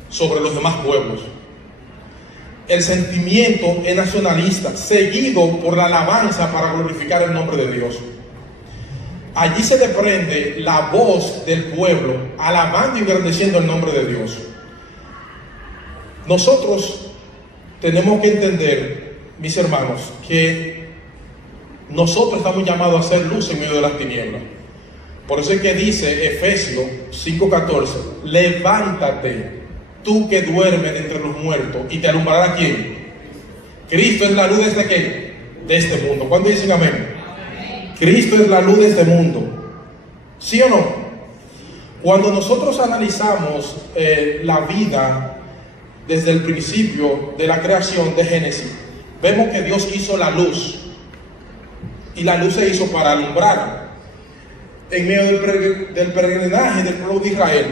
sobre los demás pueblos. El sentimiento es nacionalista, seguido por la alabanza para glorificar el nombre de Dios. Allí se desprende la voz del pueblo alabando y engrandeciendo el nombre de Dios. Nosotros tenemos que entender, mis hermanos, que nosotros estamos llamados a ser luz en medio de las tinieblas. Por eso es que dice Efesios 5:14, levántate, tú que duermes entre los muertos, y te alumbrará ¿quién? Cristo es la luz de este ¿qué? De este mundo. ¿Cuántos dicen amén? Cristo es la luz de este mundo. ¿Sí o no? Cuando nosotros analizamos la vida desde el principio de la creación de Génesis, vemos que Dios hizo la luz, y la luz se hizo para alumbrar. En medio del peregrinaje del pueblo de Israel,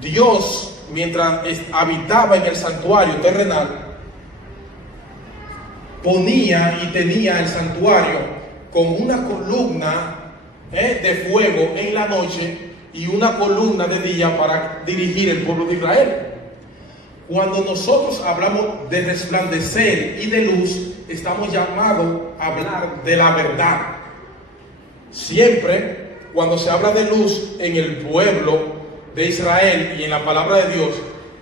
Dios, mientras habitaba en el santuario terrenal, ponía y tenía el santuario con una columna de fuego en la noche y una columna de día para dirigir el pueblo de Israel. Cuando nosotros hablamos de resplandecer y de luz, estamos llamados a hablar de la verdad. Siempre cuando se habla de luz en el pueblo de Israel y en la palabra de Dios,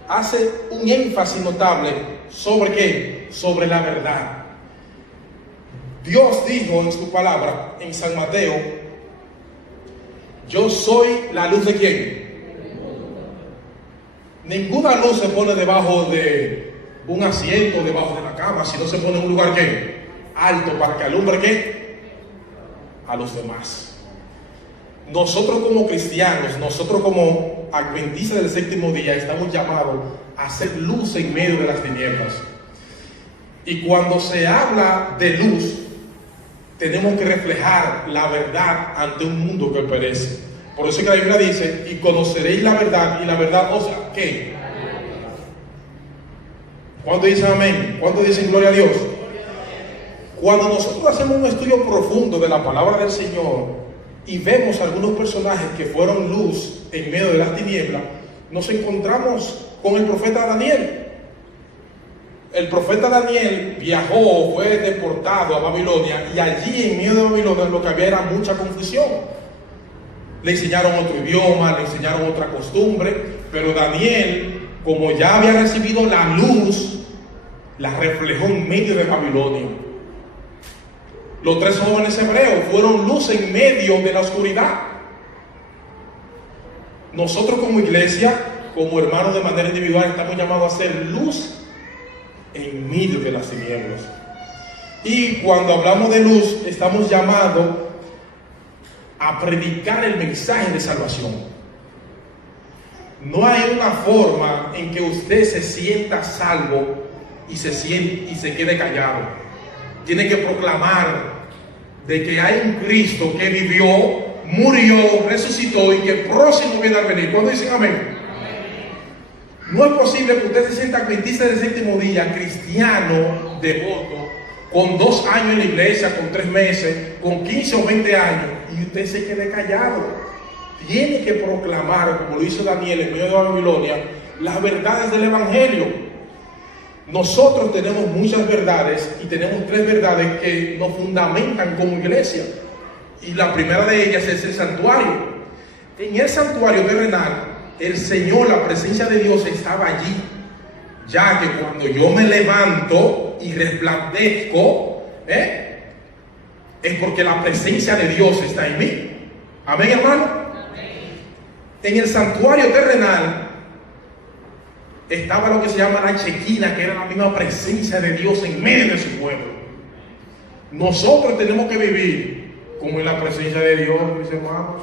hace un énfasis notable sobre ¿qué? Sobre la verdad. Dios dijo en su palabra, en San Mateo, yo soy la luz de ¿quién? Ninguna luz se pone debajo de un asiento, debajo de la cama, sino se pone en un lugar ¿qué? Alto, para que alumbre ¿qué? A los demás. Nosotros como cristianos, nosotros como adventistas del séptimo día, estamos llamados a hacer luz en medio de las tinieblas. Y cuando se habla de luz, tenemos que reflejar la verdad ante un mundo que perece. Por eso es que la Biblia dice, y conoceréis la verdad, y la verdad os hará ¿qué? ¿Cuánto dicen amén? ¿Cuánto dicen gloria a Dios? Cuando nosotros hacemos un estudio profundo de la palabra del Señor y vemos algunos personajes que fueron luz en medio de las tinieblas, nos encontramos con el profeta Daniel. El profeta Daniel viajó, fue deportado a Babilonia, y allí en medio de Babilonia lo que había era mucha confusión. Le enseñaron otro idioma, le enseñaron otra costumbre, pero Daniel, como ya había recibido la luz, la reflejó en medio de Babilonia. Los 3 jóvenes hebreos fueron luz en medio de la oscuridad. Nosotros como iglesia, como hermanos de manera individual, estamos llamados a ser luz en medio de las tinieblas. Y cuando hablamos de luz, estamos llamados a predicar el mensaje de salvación. No hay una forma en que usted se sienta salvo y se quede callado. Tiene que proclamar de que hay un Cristo que vivió, murió, resucitó y que próximo viene a venir. ¿Cuándo dicen amén? No es posible que usted se sienta adventista del séptimo día, cristiano, devoto, con 2 años en la iglesia, con 3 meses, con 15 o 20 años, y usted se quede callado. Tiene que proclamar, como lo hizo Daniel en medio de Babilonia, las verdades del Evangelio. Nosotros tenemos muchas verdades y tenemos 3 verdades que nos fundamentan como iglesia. Y la primera de ellas es el santuario. En el santuario terrenal, el Señor, la presencia de Dios estaba allí, ya que cuando yo me levanto y resplandezco, es porque la presencia de Dios está en mí. Amén, hermano. En el santuario terrenal estaba lo que se llama la Chequina, que era la misma presencia de Dios en medio de su pueblo. Nosotros tenemos que vivir como en la presencia de Dios, mis hermanos.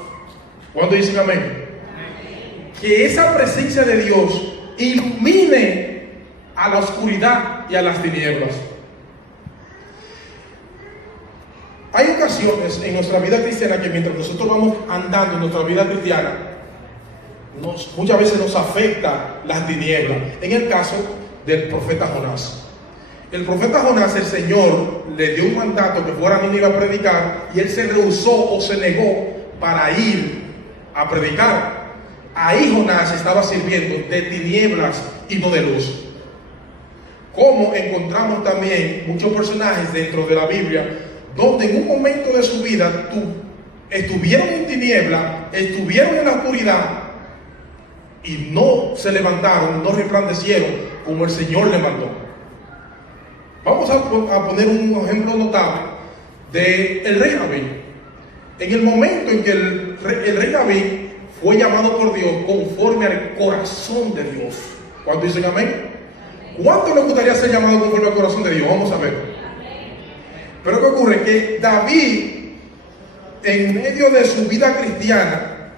¿Cuándo dicen amén? Que esa presencia de Dios ilumine a la oscuridad y a las tinieblas. Hay ocasiones en nuestra vida cristiana que mientras nosotros vamos andando en nuestra vida cristiana, muchas veces nos afecta las tinieblas. En el caso del profeta Jonás. El profeta Jonás, el Señor le dio un mandato que fuera a Nínive a predicar, y él se rehusó o se negó para ir a predicar. Ahí Jonás estaba sirviendo de tinieblas y no de luz. Como encontramos también muchos personajes dentro de la Biblia, donde en un momento de su vida estuvieron en tiniebla, estuvieron en la oscuridad, y no se levantaron, no resplandecieron como el Señor le mandó. Vamos a poner un ejemplo notable del rey David. En el momento en que el rey David fue llamado por Dios conforme al corazón de Dios. ¿Cuántos dicen amén? ¿Cuánto le gustaría ser llamado conforme al corazón de Dios? Vamos a ver. Pero ¿qué ocurre? Que David, en medio de su vida cristiana,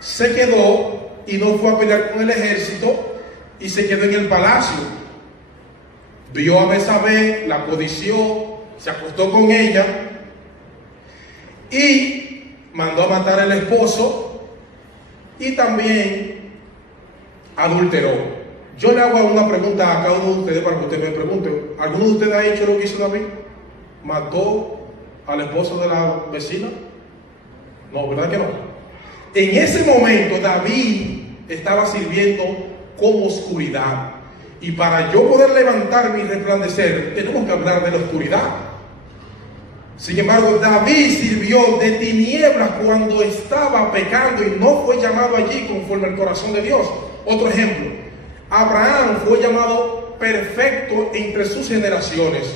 se quedó y no fue a pelear con el ejército y se quedó en el palacio. Vio a Betsabé, la codició, se acostó con ella y mandó a matar al esposo y también adulteró. Yo le hago una pregunta a cada uno de ustedes para que ustedes me pregunten. ¿Alguno de ustedes ha hecho lo que hizo David? ¿Mató al esposo de la vecina? No, ¿verdad que no? En ese momento David estaba sirviendo con oscuridad. Y para yo poder levantarme y resplandecer, tenemos que hablar de la oscuridad. Sin embargo, David sirvió de tinieblas cuando estaba pecando y no fue llamado allí conforme al corazón de Dios. Otro ejemplo, Abraham fue llamado perfecto entre sus generaciones,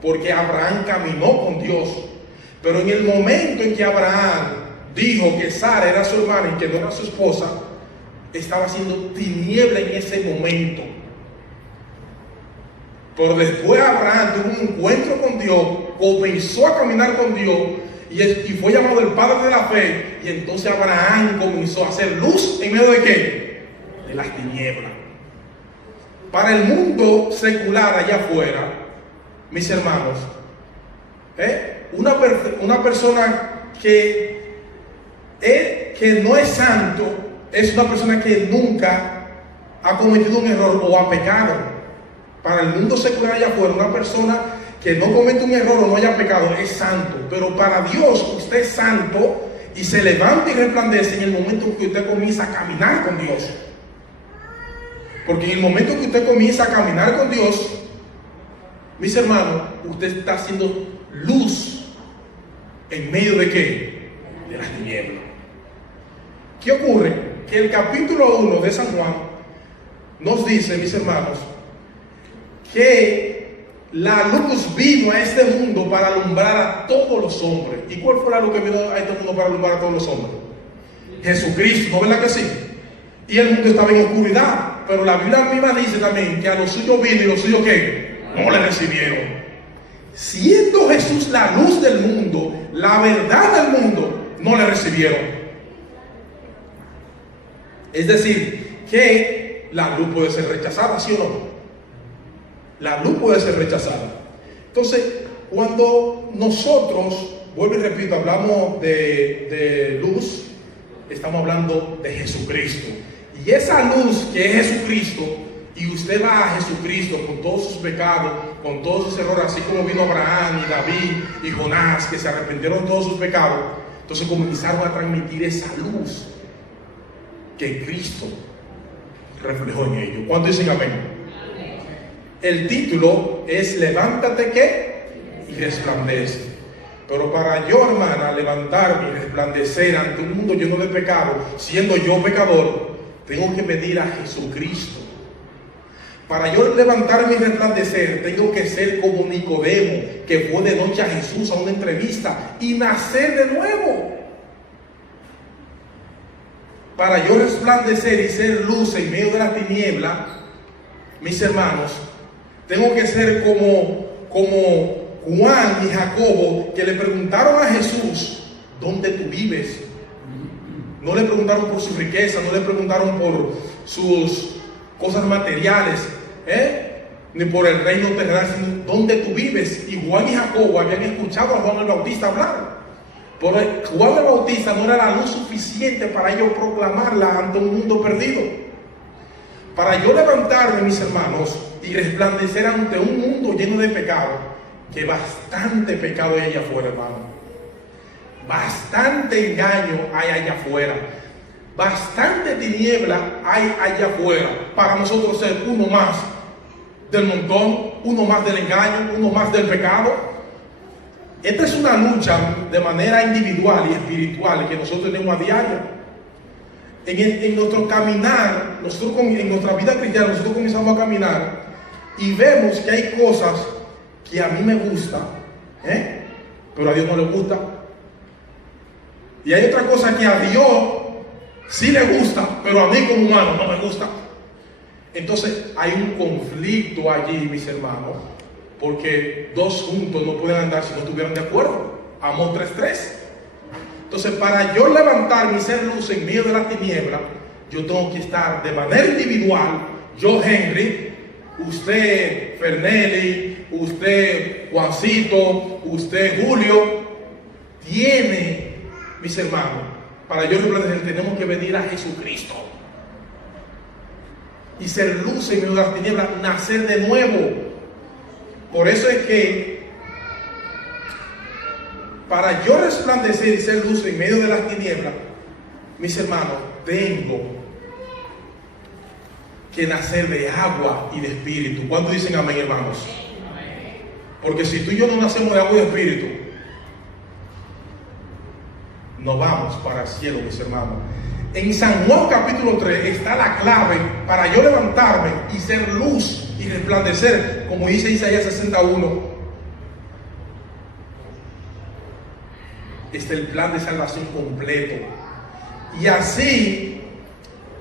porque Abraham caminó con Dios. Pero en el momento en que Abraham dijo que Sara era su hermana y que no era su esposa, estaba haciendo tiniebla en ese momento. Pero después Abraham tuvo un encuentro con Dios, comenzó a caminar con Dios y fue llamado el padre de la fe. Y entonces Abraham comenzó a hacer luz en medio de ¿qué? De las tinieblas. Para el mundo secular allá afuera, mis hermanos, una persona que no es santo es una persona que nunca ha cometido un error o ha pecado. Para el mundo secular allá afuera, una persona que no comete un error o no haya pecado es santo. Pero para Dios, usted es santo y se levanta y resplandece en el momento en que usted comienza a caminar con Dios. Porque en el momento que usted comienza a caminar con Dios, mis hermanos, usted está haciendo luz en medio de ¿qué? De las tinieblas. ¿Qué ocurre? Que el capítulo 1 de San Juan nos dice, mis hermanos, que la luz vino a este mundo para alumbrar a todos los hombres. ¿Y cuál fue la luz que vino a este mundo para alumbrar a todos los hombres? Jesucristo, ¿no verdad que sí? Y el mundo estaba en oscuridad, pero la Biblia misma dice también que a los suyos vino y los suyos ¿qué? No le recibieron. Siendo Jesús la luz del mundo, la verdad del mundo, no le recibieron. Es decir, que la luz puede ser rechazada, ¿sí o no? La luz puede ser rechazada. Entonces, cuando nosotros, vuelvo y repito, hablamos de luz, estamos hablando de Jesucristo. Y esa luz que es Jesucristo, y usted va a Jesucristo con todos sus pecados, con todos sus errores, así como vino Abraham y David y Jonás, que se arrepintieron de todos sus pecados, entonces comenzaron a transmitir esa luz que Cristo reflejó en ellos. ¿Cuántos dicen amén? Amén. El título es Levántate ¿qué? Y resplandece. Pero para yo, hermana, levantarme y resplandecer ante un mundo lleno de pecado, siendo yo pecador, tengo que pedir a Jesucristo. Para yo levantarme y resplandecer, tengo que ser como Nicodemo, que fue de noche a Jesús a una entrevista y nacer de nuevo. Para yo resplandecer y ser luz en medio de la tiniebla, mis hermanos, tengo que ser como Juan y Jacobo, que le preguntaron a Jesús, ¿dónde tú vives? No le preguntaron por su riqueza, no le preguntaron por sus cosas materiales, ni por el reino terrenal, sino ¿dónde tú vives? Y Juan y Jacobo habían escuchado a Juan el Bautista hablar. Pero Juan el Bautista no era la luz suficiente para ellos proclamarla ante un mundo perdido. Para yo levantarme, mis hermanos, y resplandecer ante un mundo lleno de pecado, que bastante pecado hay allá afuera, hermano. Bastante engaño hay allá afuera. Bastante tiniebla hay allá afuera. Para nosotros ser uno más del montón, uno más del engaño, uno más del pecado. Esta es una lucha de manera individual y espiritual que nosotros tenemos a diario. en nuestro caminar, en nuestra vida cristiana, nosotros comenzamos a caminar y vemos que hay cosas que a mí me gustan, pero a Dios no le gusta. Y hay otra cosa que a Dios sí le gusta, pero a mí como humano no me gusta. Entonces hay un conflicto allí, mis hermanos, porque dos juntos no pueden andar si no estuvieran de acuerdo. Amós 3:3. Entonces, para yo levantarme y ser luz en medio de la tiniebla, yo tengo que estar de manera individual. Yo, Henry, usted, Fernelli, usted, Juancito, usted, Julio, tiene, mis hermanos, para yo resplandecer, tenemos que venir a Jesucristo y ser luz en medio de las tinieblas, nacer de nuevo. Por eso es que para yo resplandecer y ser luz en medio de las tinieblas, mis hermanos, tengo que nacer de agua y de espíritu. ¿Cuántos dicen amén, hermanos? Porque si tú y yo no nacemos de agua y de espíritu, no vamos para el cielo, mis hermanos. En San Juan capítulo 3 está la clave para yo levantarme y ser luz y resplandecer, como dice Isaías 61. Este es el plan de salvación completo. Y así,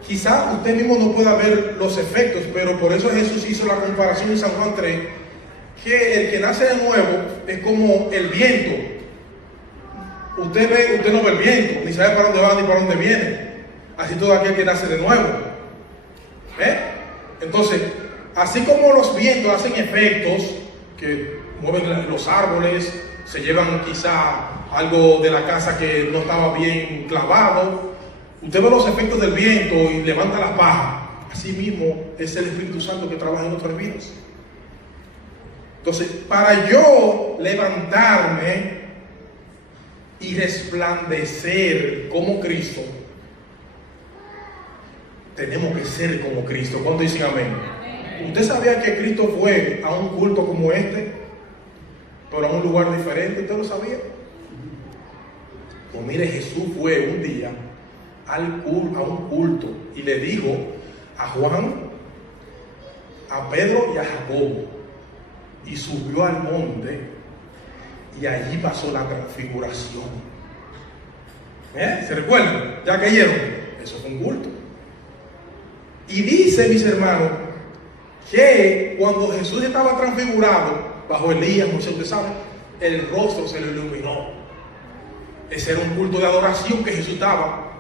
quizá usted mismo no pueda ver los efectos, pero por eso Jesús hizo la comparación en San Juan 3, que el que nace de nuevo es como el viento. Usted no ve el viento, ni sabe para dónde va ni para dónde viene. Así todo aquel que nace de nuevo. Entonces, así como los vientos hacen efectos, que mueven los árboles, se llevan quizá algo de la casa que no estaba bien clavado, usted ve los efectos del viento y levanta la paja. Así mismo es el Espíritu Santo que trabaja en nuestras vidas. Entonces, para yo levantarme y resplandecer como Cristo, tenemos que ser como Cristo. ¿Cuántos dicen amén? ¿Usted sabía que Cristo fue a un culto como este, pero a un lugar diferente? ¿Usted lo sabía? Pues mire, Jesús fue un día a un culto y le dijo a Juan, a Pedro y a Jacobo, y subió al monte y allí pasó la transfiguración. ¿Se recuerdan? ¿Ya cayeron? Eso fue un culto. Y dice, mis hermanos, que cuando Jesús estaba transfigurado bajo Elías, Moisés, usted sabe, el rostro se le iluminó. Ese era un culto de adoración que Jesús daba.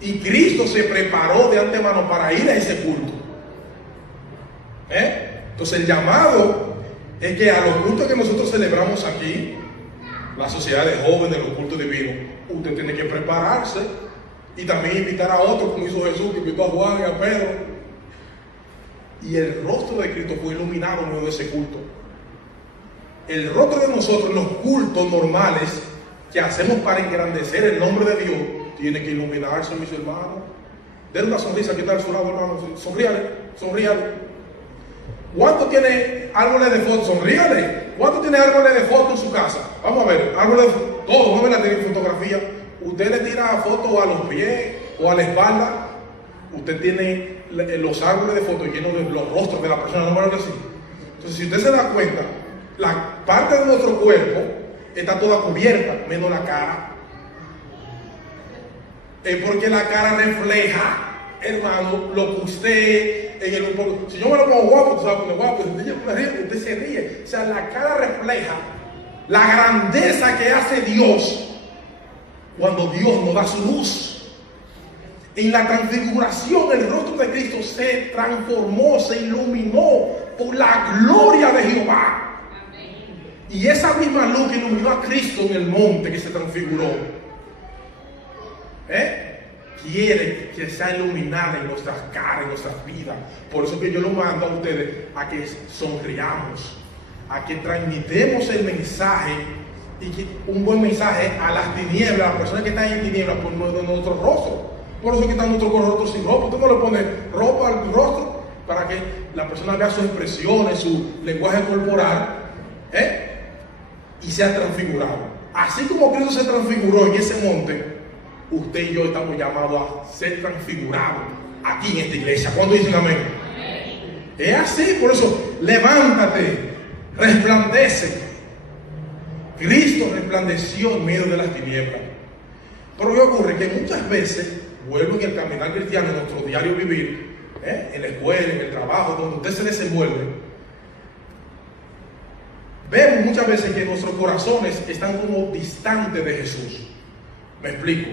Y Cristo se preparó de antemano para ir a ese culto. Entonces el llamado es que a los cultos que nosotros celebramos aquí, la sociedad de jóvenes, los cultos divinos, usted tiene que prepararse y también invitar a otros, como hizo Jesús, que invitó a Juan y a Pedro. Y el rostro de Cristo fue iluminado en medio de ese culto. El rostro de nosotros en los cultos normales que hacemos para engrandecer el nombre de Dios tiene que iluminarse, mis hermanos. Den una sonrisa que está al su lado, hermano. Sonríale. ¿Cuánto tiene árboles de foto? Sonríale. ¿Cuánto tiene árboles de foto en su casa? Vamos a ver, árboles de foto. Todos, no me la tienen fotografía. Usted le tira fotos a los pies o a la espalda. Usted tiene los árboles de foto llenos de los rostros de la persona, no me lo decir. Entonces, si usted se da cuenta, la parte de nuestro cuerpo está toda cubierta, menos la cara. Es porque la cara refleja, hermano, lo que usted en el poco. Si yo me lo pongo guapo, tú sabes poner guapo, usted se ríe. O sea, la cara refleja la grandeza que hace Dios cuando Dios nos da su luz. En la transfiguración, el rostro de Cristo se transformó, se iluminó por la gloria de Jehová. Y esa misma luz que iluminó a Cristo en el monte que se transfiguró, quiere que sea iluminada en nuestras caras, en nuestras vidas. Por eso que yo lo mando a ustedes a que sonriamos, a que transmitamos el mensaje, y que un buen mensaje a las tinieblas, a las personas que están en tinieblas por nuestro rostro. Por eso que están nuestros rostros sin ropa. Usted no le pone ropa al rostro para que la persona vea sus expresiones, su lenguaje corporal, y sea transfigurado. Así como Cristo se transfiguró en ese monte, usted y yo estamos llamados a ser transfigurados aquí en esta iglesia. ¿Cuántos dicen amén? Es así, por eso, levántate, resplandece. Cristo resplandeció en medio de las tinieblas. Pero ¿qué ocurre? Que muchas veces, vuelvo en el caminar cristiano, en nuestro diario vivir, en la escuela, en el trabajo, donde usted se desenvuelve, vemos muchas veces que nuestros corazones están como distantes de Jesús. Me explico.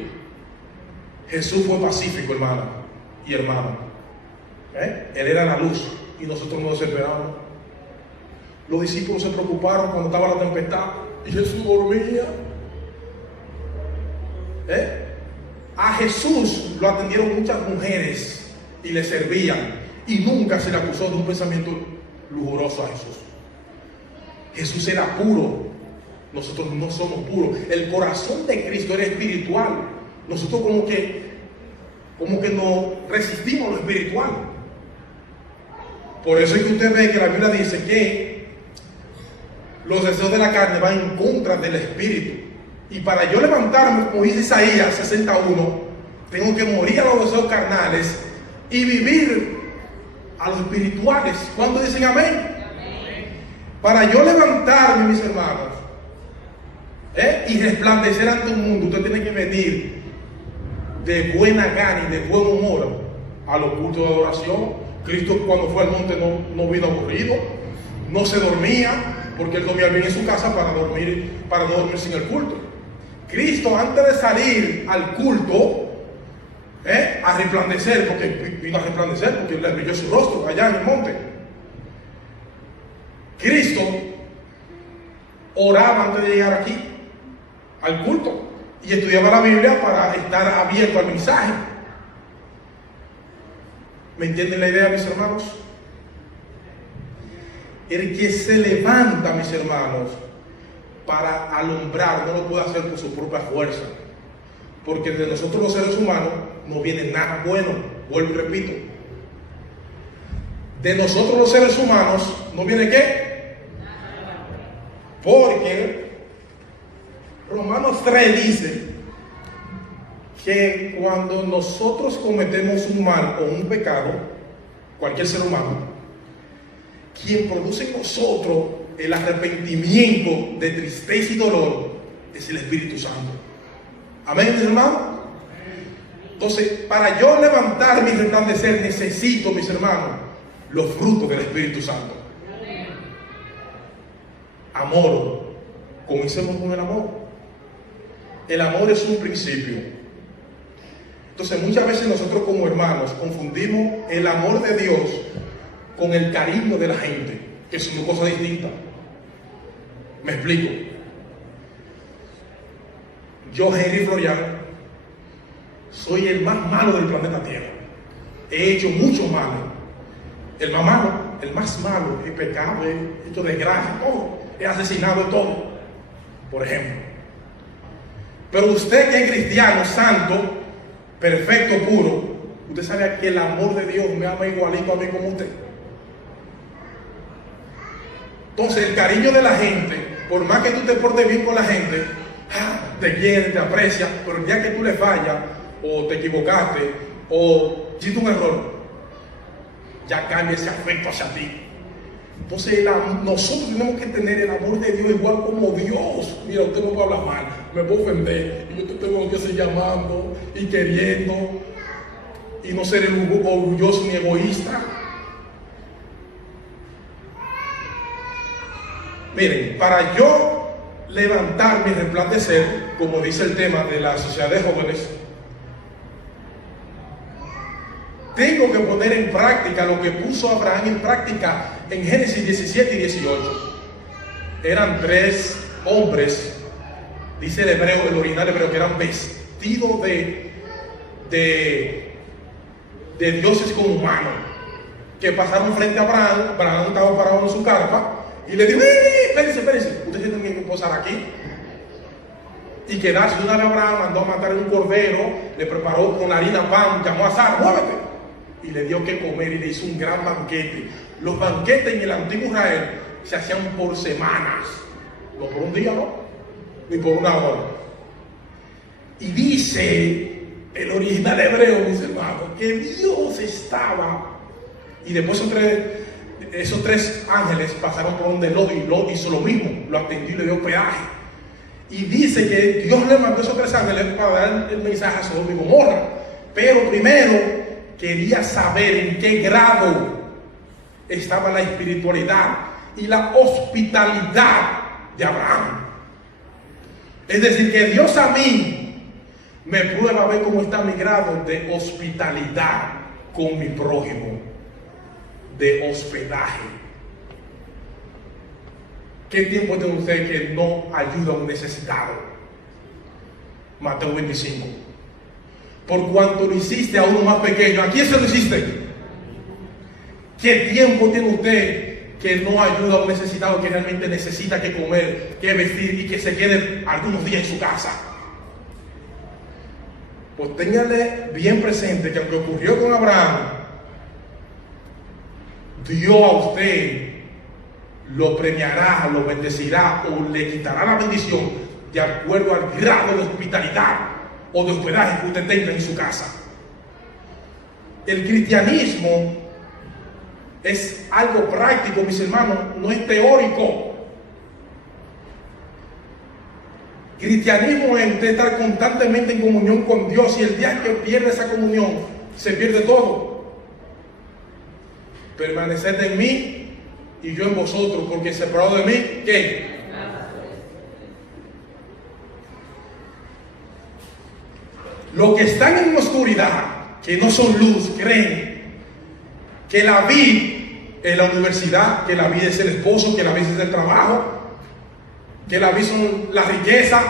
Jesús fue pacífico, hermana y hermano. Él era la luz y nosotros nos desesperamos. Los discípulos se preocuparon cuando estaba la tempestad y Jesús dormía. A Jesús lo atendieron muchas mujeres y le servían, y nunca se le acusó de un pensamiento lujuroso a Jesús. Jesús era puro, nosotros no somos puros. El corazón de Cristo era espiritual. Nosotros como que nos resistimos a lo espiritual. Por eso es que usted ve que la Biblia dice que los deseos de la carne van en contra del espíritu. Y para yo levantarme, como dice Isaías 61, tengo que morir a los deseos carnales y vivir a los espirituales. ¿Cuántos dicen amén? Para yo levantarme, mis hermanos, y resplandecer ante un mundo, usted tiene que venir de buena gana y de buen humor a los cultos de adoración. Cristo, cuando fue al monte, no vino aburrido, no se dormía, porque él dormía bien en su casa para no dormir sin el culto. Cristo, antes de salir al culto, a resplandecer, porque vino a resplandecer, porque le brilló su rostro allá en el monte. Cristo oraba antes de llegar aquí al culto y estudiaba la Biblia para estar abierto al mensaje. ¿Me entienden la idea, mis hermanos? El que se levanta, mis hermanos, para alumbrar, no lo puede hacer por su propia fuerza, porque de nosotros los seres humanos no viene nada bueno. Vuelvo y repito, de nosotros los seres humanos no viene ¿qué? Porque Romanos 3 dice que cuando nosotros cometemos un mal o un pecado, cualquier ser humano, quien produce en nosotros el arrepentimiento de tristeza y dolor es el Espíritu Santo. Amén, mis hermanos. Entonces, para yo levantarme y resplandecer, necesito, mis hermanos, los frutos del Espíritu Santo. Amor. Comencemos con el amor. El amor es un principio. Entonces, muchas veces nosotros como hermanos confundimos el amor de Dios con el cariño de la gente, que son dos cosas distintas. Me explico. Yo, Henry Florian, soy el más malo del planeta Tierra. He hecho mucho malo. El más malo, he pecado, he hecho desgracia, todo. He asesinado todo, por ejemplo. Pero usted que es cristiano, santo, perfecto, puro, usted sabe que el amor de Dios me ama igualito a mí como usted. Entonces el cariño de la gente, por más que tú te portes bien con la gente, te quiere, te aprecia, pero el día que tú le fallas, o te equivocaste, o hiciste un error, ya cambia ese afecto hacia ti. Entonces nosotros tenemos que tener el amor de Dios igual como Dios. Mira, usted no puede hablar mal, me puede ofender, y yo te tengo que seguir llamando y queriendo, y no ser orgulloso ni egoísta. Miren, para yo levantarme y resplandecer, como dice el tema de la sociedad de jóvenes, tengo que poner en práctica lo que puso Abraham en práctica en Génesis 17 y 18. Eran 3 hombres, dice el hebreo, el original hebreo, que eran vestidos de dioses como humanos, que pasaron frente a Abraham. Abraham estaba parado en su carpa y le dijo: espérense, ustedes tienen que posar aquí y quedarse. Una vez Abraham mandó a matar un cordero, le preparó con harina pan, llamó a Sara, muévete, y le dio que comer y le hizo un gran banquete. Los banquetes en el antiguo Israel se hacían por semanas, no por un día, no, ni por una hora. Y dice el original hebreo, mis hermanos, que Dios estaba, y después esos tres ángeles pasaron por donde Lot hizo lo mismo, lo atendió y le dio peaje. Y dice que Dios le mandó esos tres ángeles para dar el mensaje a Sodoma y Gomorra. Pero primero quería saber en qué grado estaba la espiritualidad y la hospitalidad de Abraham. Es decir, que Dios a mí me prueba a ver cómo está mi grado de hospitalidad con mi prójimo, de hospedaje. ¿Qué tiempo tiene usted que no ayuda a un necesitado? Mateo 25. Por cuanto lo hiciste a uno más pequeño, ¿a quién se lo hiciste? ¿Qué tiempo tiene usted que no ayuda a un necesitado que realmente necesita que comer, que vestir y que se quede algunos días en su casa? Pues téngale bien presente que aunque ocurrió con Abraham, Dios a usted lo premiará, lo bendecirá o le quitará la bendición de acuerdo al grado de hospitalidad o de hospedaje que usted tenga en su casa. El cristianismo es algo práctico, mis hermanos, no es teórico. Cristianismo es usted estar constantemente en comunión con Dios, y el día que pierde esa comunión, se pierde todo. Permaneced en mí y yo en vosotros, porque separado de mí, ¿qué? Los que están en la oscuridad, que no son luz, creen que la vida es la universidad, que la vida es el esposo, que la vida es el trabajo, que la vida son la riqueza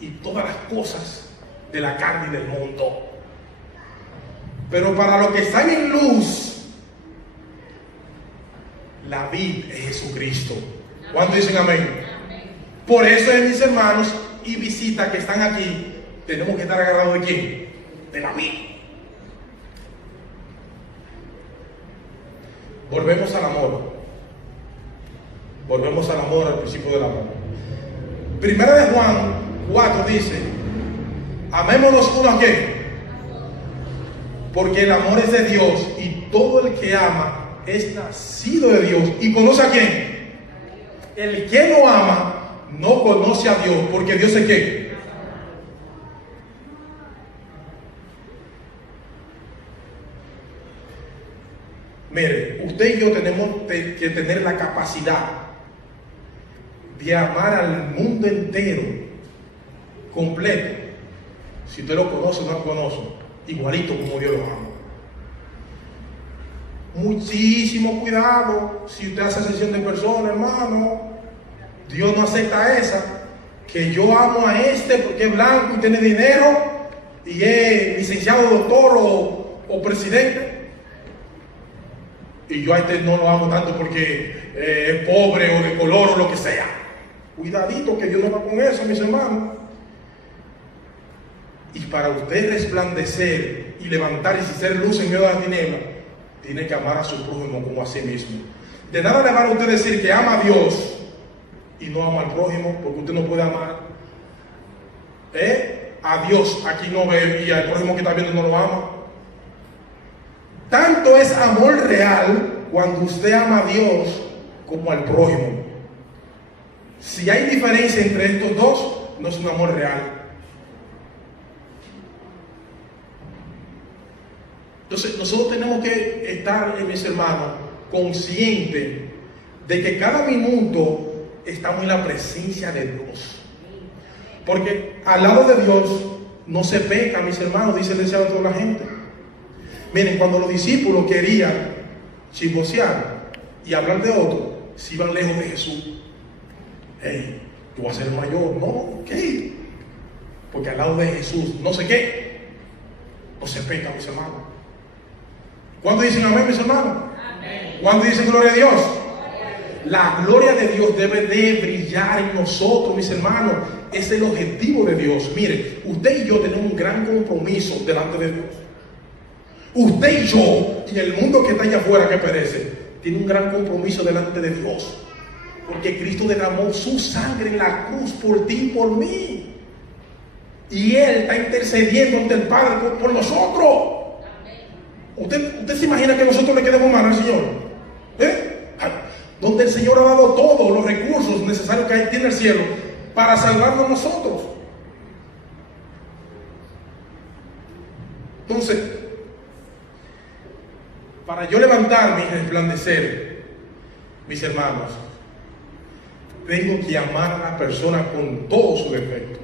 y todas las cosas de la carne y del mundo. Pero para los que están en luz, la vida es Jesucristo. ¿Cuántos dicen amén? Por eso, mis hermanos y visitas que están aquí, tenemos que estar agarrados ¿de quién? De la vida. Volvemos al amor. Volvemos al amor, al principio del amor. Primera de Juan 4 dice: amémonos unos a quién. Porque el amor es de Dios, y todo el que ama es nacido de Dios y conoce a quién. El que no ama no conoce a Dios, porque Dios es qué. Mire, usted y yo tenemos que tener la capacidad de amar al mundo entero, completo. Si usted lo conoce o no lo conoce, igualito como Dios lo ama. Muchísimo cuidado si usted hace sesión de personas, hermano. Dios no acepta esa. Que yo amo a este porque es blanco y tiene dinero y es licenciado, doctor o presidente. Y yo a este no lo amo tanto porque es pobre o de color o lo que sea. Cuidadito, que Dios no va con eso, mis hermanos. Y para usted resplandecer y levantar y ser luz en medio de las tinieblas, tiene que amar a su prójimo como a sí mismo. De nada le vale a usted decir que ama a Dios y no ama al prójimo, porque usted no puede amar a Dios aquí no ve y al prójimo que está viendo no lo ama. Tanto es amor real cuando usted ama a Dios como al prójimo. Si hay diferencia entre estos dos, no es un amor real. Entonces nosotros tenemos que estar, mis hermanos, conscientes de que cada minuto estamos en la presencia de Dios. Porque al lado de Dios no se peca, mis hermanos, dice el deseado de toda la gente. Miren, cuando los discípulos querían chismosear y hablar de otro, se iban lejos de Jesús. Hey, yo voy a ser mayor. No, ¿qué? Porque al lado de Jesús, no sé qué, no se peca, mis hermanos. ¿Cuándo dicen amén, mis hermanos? Amén. ¿Cuándo dicen gloria a Dios? La gloria de Dios debe de brillar en nosotros, mis hermanos. Es el objetivo de Dios. Mire, usted y yo tenemos un gran compromiso delante de Dios. Usted y yo, y el mundo que está allá afuera que perece, tiene un gran compromiso delante de Dios. Porque Cristo derramó su sangre en la cruz por ti y por mí. Y Él está intercediendo ante el Padre por nosotros. ¿Usted se imagina que nosotros le quedemos mal al Señor? Donde el Señor ha dado todos los recursos necesarios que tiene el cielo para salvarnos a nosotros. Entonces, para yo levantarme y resplandecer, mis hermanos, tengo que amar a la persona con todo su defecto.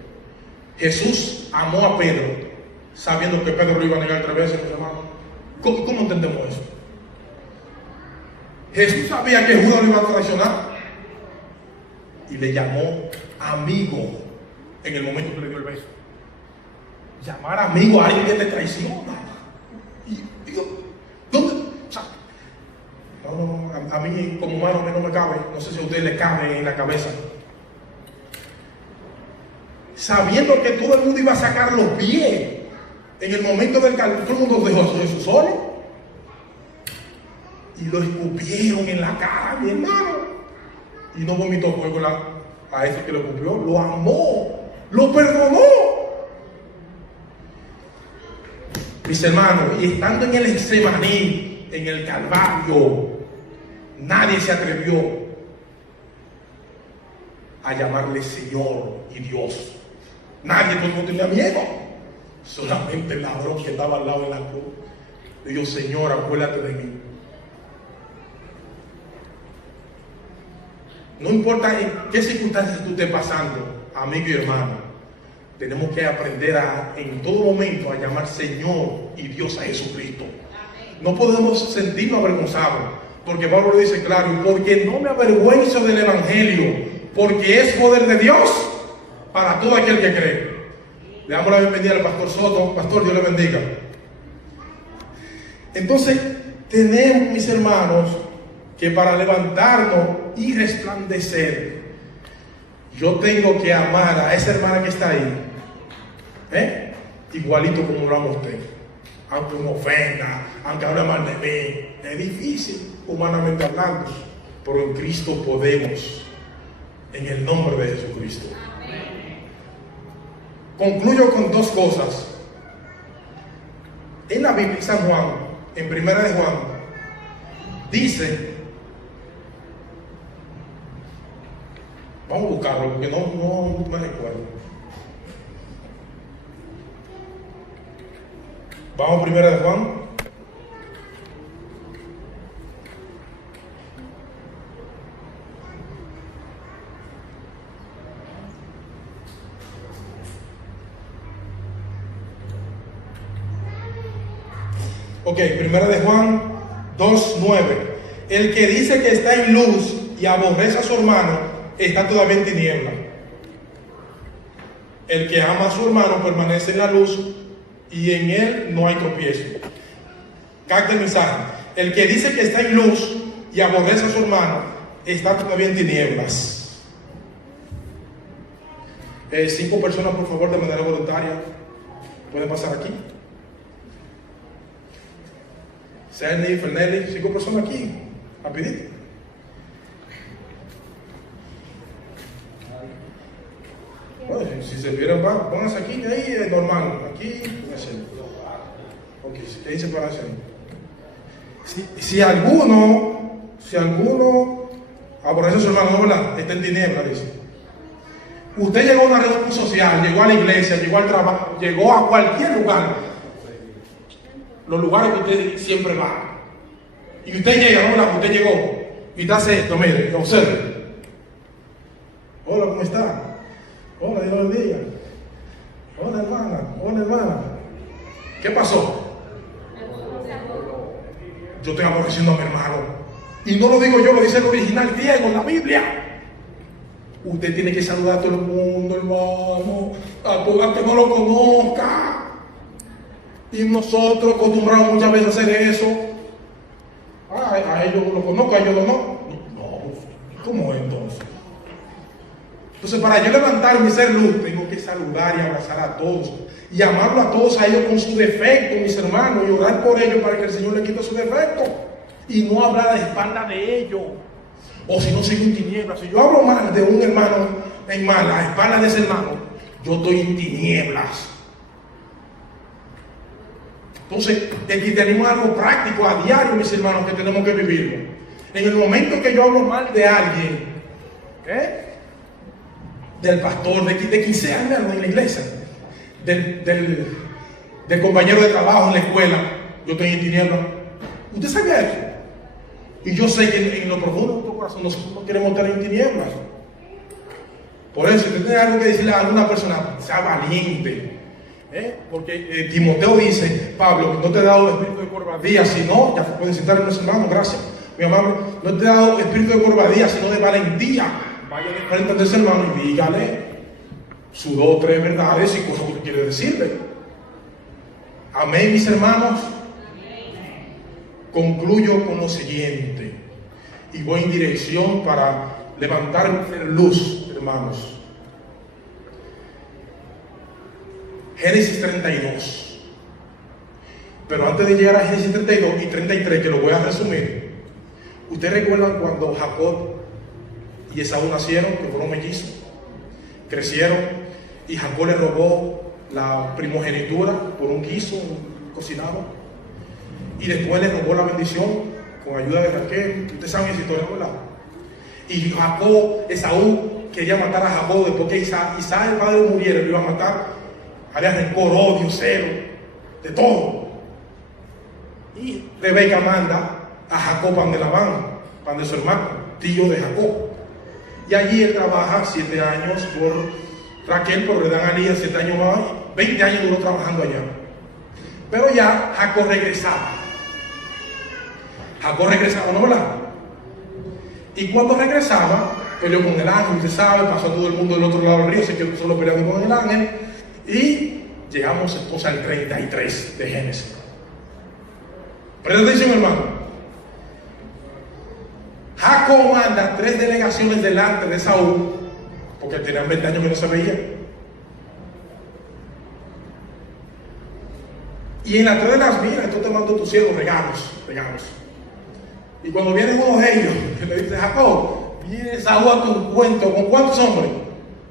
Jesús amó a Pedro, sabiendo que Pedro lo iba a negar 3 veces, mis hermanos. ¿Cómo entendemos eso? Jesús sabía que Judas lo iba a traicionar y le llamó amigo en el momento que le dio el beso. Llamar amigo a alguien que te traiciona. Y digo, ¿dónde? O sea, no, a mí como humano no me cabe. No sé si a usted le cabe en la cabeza. Sabiendo que todo el mundo iba a sacar los pies en el momento del calor, todo el mundo dejó a Jesús solo. Y lo escupieron en la cara, mi hermano. Y no vomitó fuego a ese que lo escupió. Lo amó, lo perdonó. Mis hermanos, y estando en el Getsemaní, en el Calvario, nadie se atrevió a llamarle Señor y Dios. Nadie, todo el mundo tenía miedo. Solamente el ladrón que estaba al lado de la cruz le dijo: Señor, acuérdate de mí. No importa en qué circunstancias tú estés pasando, amigo y hermano, tenemos que aprender en todo momento a llamar Señor y Dios a Jesucristo. No podemos sentirnos avergonzados, porque Pablo lo dice claro: porque no me avergüenzo del Evangelio, porque es poder de Dios para todo aquel que cree. Le damos la bienvenida al pastor Soto. Pastor, Dios le bendiga. Entonces, tenemos, mis hermanos, que para levantarnos y resplandecer, yo tengo que amar a esa hermana que está ahí, igualito como lo ama usted. Aunque me ofenda, aunque hable mal de mí, es difícil humanamente hablando, pero en Cristo podemos, en el nombre de Jesucristo. Concluyo con 2 cosas. En la Biblia, San Juan, en 1 de Juan, dice, vamos a buscarlo porque no me recuerdo. Vamos a 1 de Juan. Ok, 1 de Juan 2:9. El que dice que está en luz y aborrece a su hermano está todavía en tiniebla. El que ama a su hermano permanece en la luz y en él no hay tropiezo. Capta el mensaje. El que dice que está en luz y aborrece a su hermano está todavía en tinieblas. 5 personas, por favor, de manera voluntaria, pueden pasar aquí. Sandy, Fernelli, 5 personas aquí, rapidito. Bueno, si se vieron, pónganse aquí, ahí es normal. Aquí, ok, ¿qué dice separación? Si alguno aborrece a su hermano, ¿verdad? Está en tinieblas, dice. Usted llegó a una reunión social, llegó a la iglesia, llegó al trabajo, llegó a cualquier lugar. Los lugares que usted siempre va. Y usted llega, ¿verdad? Usted llegó y te hace esto, mire, observe. Hola, ¿cómo está? Hola, Dios lo bendiga. Hola, hermana. ¿Qué pasó? Yo estoy aborreciendo a mi hermano. Y no lo digo yo, lo dice el original griego en la Biblia. Usted tiene que saludar a todo el mundo, hermano. A todo el que no lo conozca. Y nosotros acostumbramos muchas veces a hacer eso. A ellos lo conozco, a ellos no. No, ¿cómo es entonces? Entonces, para yo levantarme y ser luz, tengo que saludar y abrazar a todos. Y amarlo a todos a ellos con su defecto, mis hermanos. Y orar por ellos para que el Señor les quite su defecto. Y no hablar a la espalda de ellos. O si no, sigo en tinieblas. Si yo hablo mal de un hermano en mal, a la espalda de ese hermano, yo estoy en tinieblas. Entonces, el cristianismo es algo práctico, a diario, mis hermanos, que tenemos que vivirlo. En el momento que yo hablo mal de alguien, del pastor, de quien sea en la iglesia, del compañero de trabajo en la escuela, yo estoy en tinieblas. ¿Usted sabía eso? Y yo sé que en lo profundo de nuestro corazón nosotros no queremos estar en tinieblas. Por eso, si usted tiene algo que decirle a alguna persona, sea valiente. Porque Timoteo dice, Pablo, no te he dado espíritu de cobardía, sino, ya pueden citar a los hermanos, gracias, mi amable, no te he dado espíritu de cobardía, sino de valentía. Vaya de frente a ese hermano y dígale sus 2 o 3 verdades y cosas que quiere decirle. Amén, mis hermanos. Concluyo con lo siguiente y voy en dirección para levantar luz, hermanos. Génesis 32. Pero antes de llegar a Génesis 32 y 33, que lo voy a resumir, ¿ustedes recuerdan cuando Jacob y Esaú nacieron, que fueron mellizos? Crecieron y Jacob le robó la primogenitura por un guiso, un cocinado. Y después le robó la bendición con ayuda de Raquel. Ustedes saben esa historia, ¿verdad? Y Esaú quería matar a Jacob después que Isaac, el padre, muriera, lo iba a matar. Había rencor, odio, celo, de todo. Y Rebeca manda a Jacob pan de Labán, pan de su hermano, tío de Jacob. Y allí él trabaja 7 años por Raquel, pero le dan a Lía 7 años más, 20 años duró trabajando allá. Pero ya Jacob regresaba. ¿No, verdad? Y cuando regresaba, peleó con el ángel, usted sabe, pasó a todo el mundo del otro lado del río, se quedó solo peleando con el ángel. Y llegamos entonces al 33 de Génesis. Presta atención, hermano. Jacob manda 3 delegaciones delante de Saúl, porque tenían 20 años que no se veía. Y en la 3 de las miras, entonces te mando a tus siervos regalos. Y cuando vienen unos de ellos, que le dice, Jacob, viene Saúl a tu encuentro, ¿con cuántos hombres?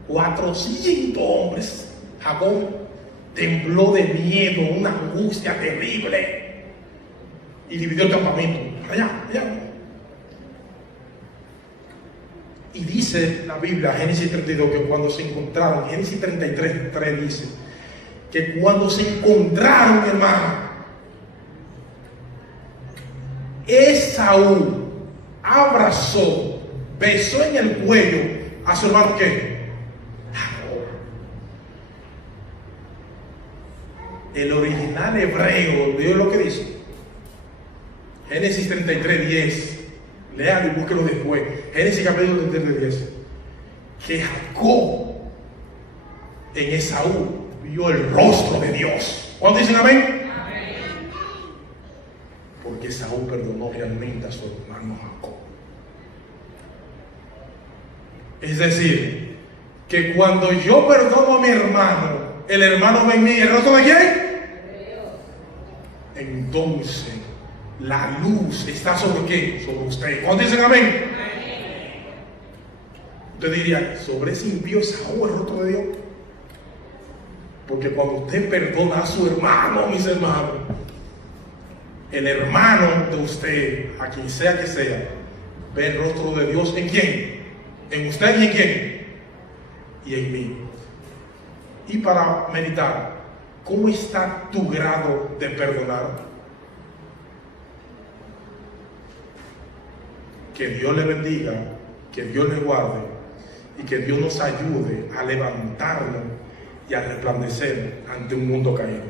400 hombres. Jacob tembló de miedo, una angustia terrible, y dividió el campamento. Allá. Y dice la Biblia, Génesis 32, que cuando se encontraron, Génesis 33, 3 dice, que cuando se encontraron, hermano, Esaú abrazó, besó en el cuello a su hermano, ¿qué? El original hebreo, ¿vio lo que dice? Génesis 33, 10. Léalo y búsquelo después. Génesis capítulo 33, 10. Que Jacob en Esaú vio el rostro de Dios. ¿Cuántos dicen amén? Porque Esaú perdonó realmente a su hermano Jacob. Es decir, que cuando yo perdono a mi hermano, el hermano ve en mí el rostro de quién? Entonces la luz está sobre qué? Sobre usted. ¿Cuántos dicen amén? Usted diría, sobre ese impío Esaú el rostro de Dios. Porque cuando usted perdona a su hermano, mis hermanos, el hermano de usted, a quien sea que sea, ve el rostro de Dios en quién, en usted y en quién, y en mí. Y para meditar, ¿cómo está tu grado de perdonar? Que Dios le bendiga, que Dios le guarde y que Dios nos ayude a levantarnos y a resplandecer ante un mundo caído.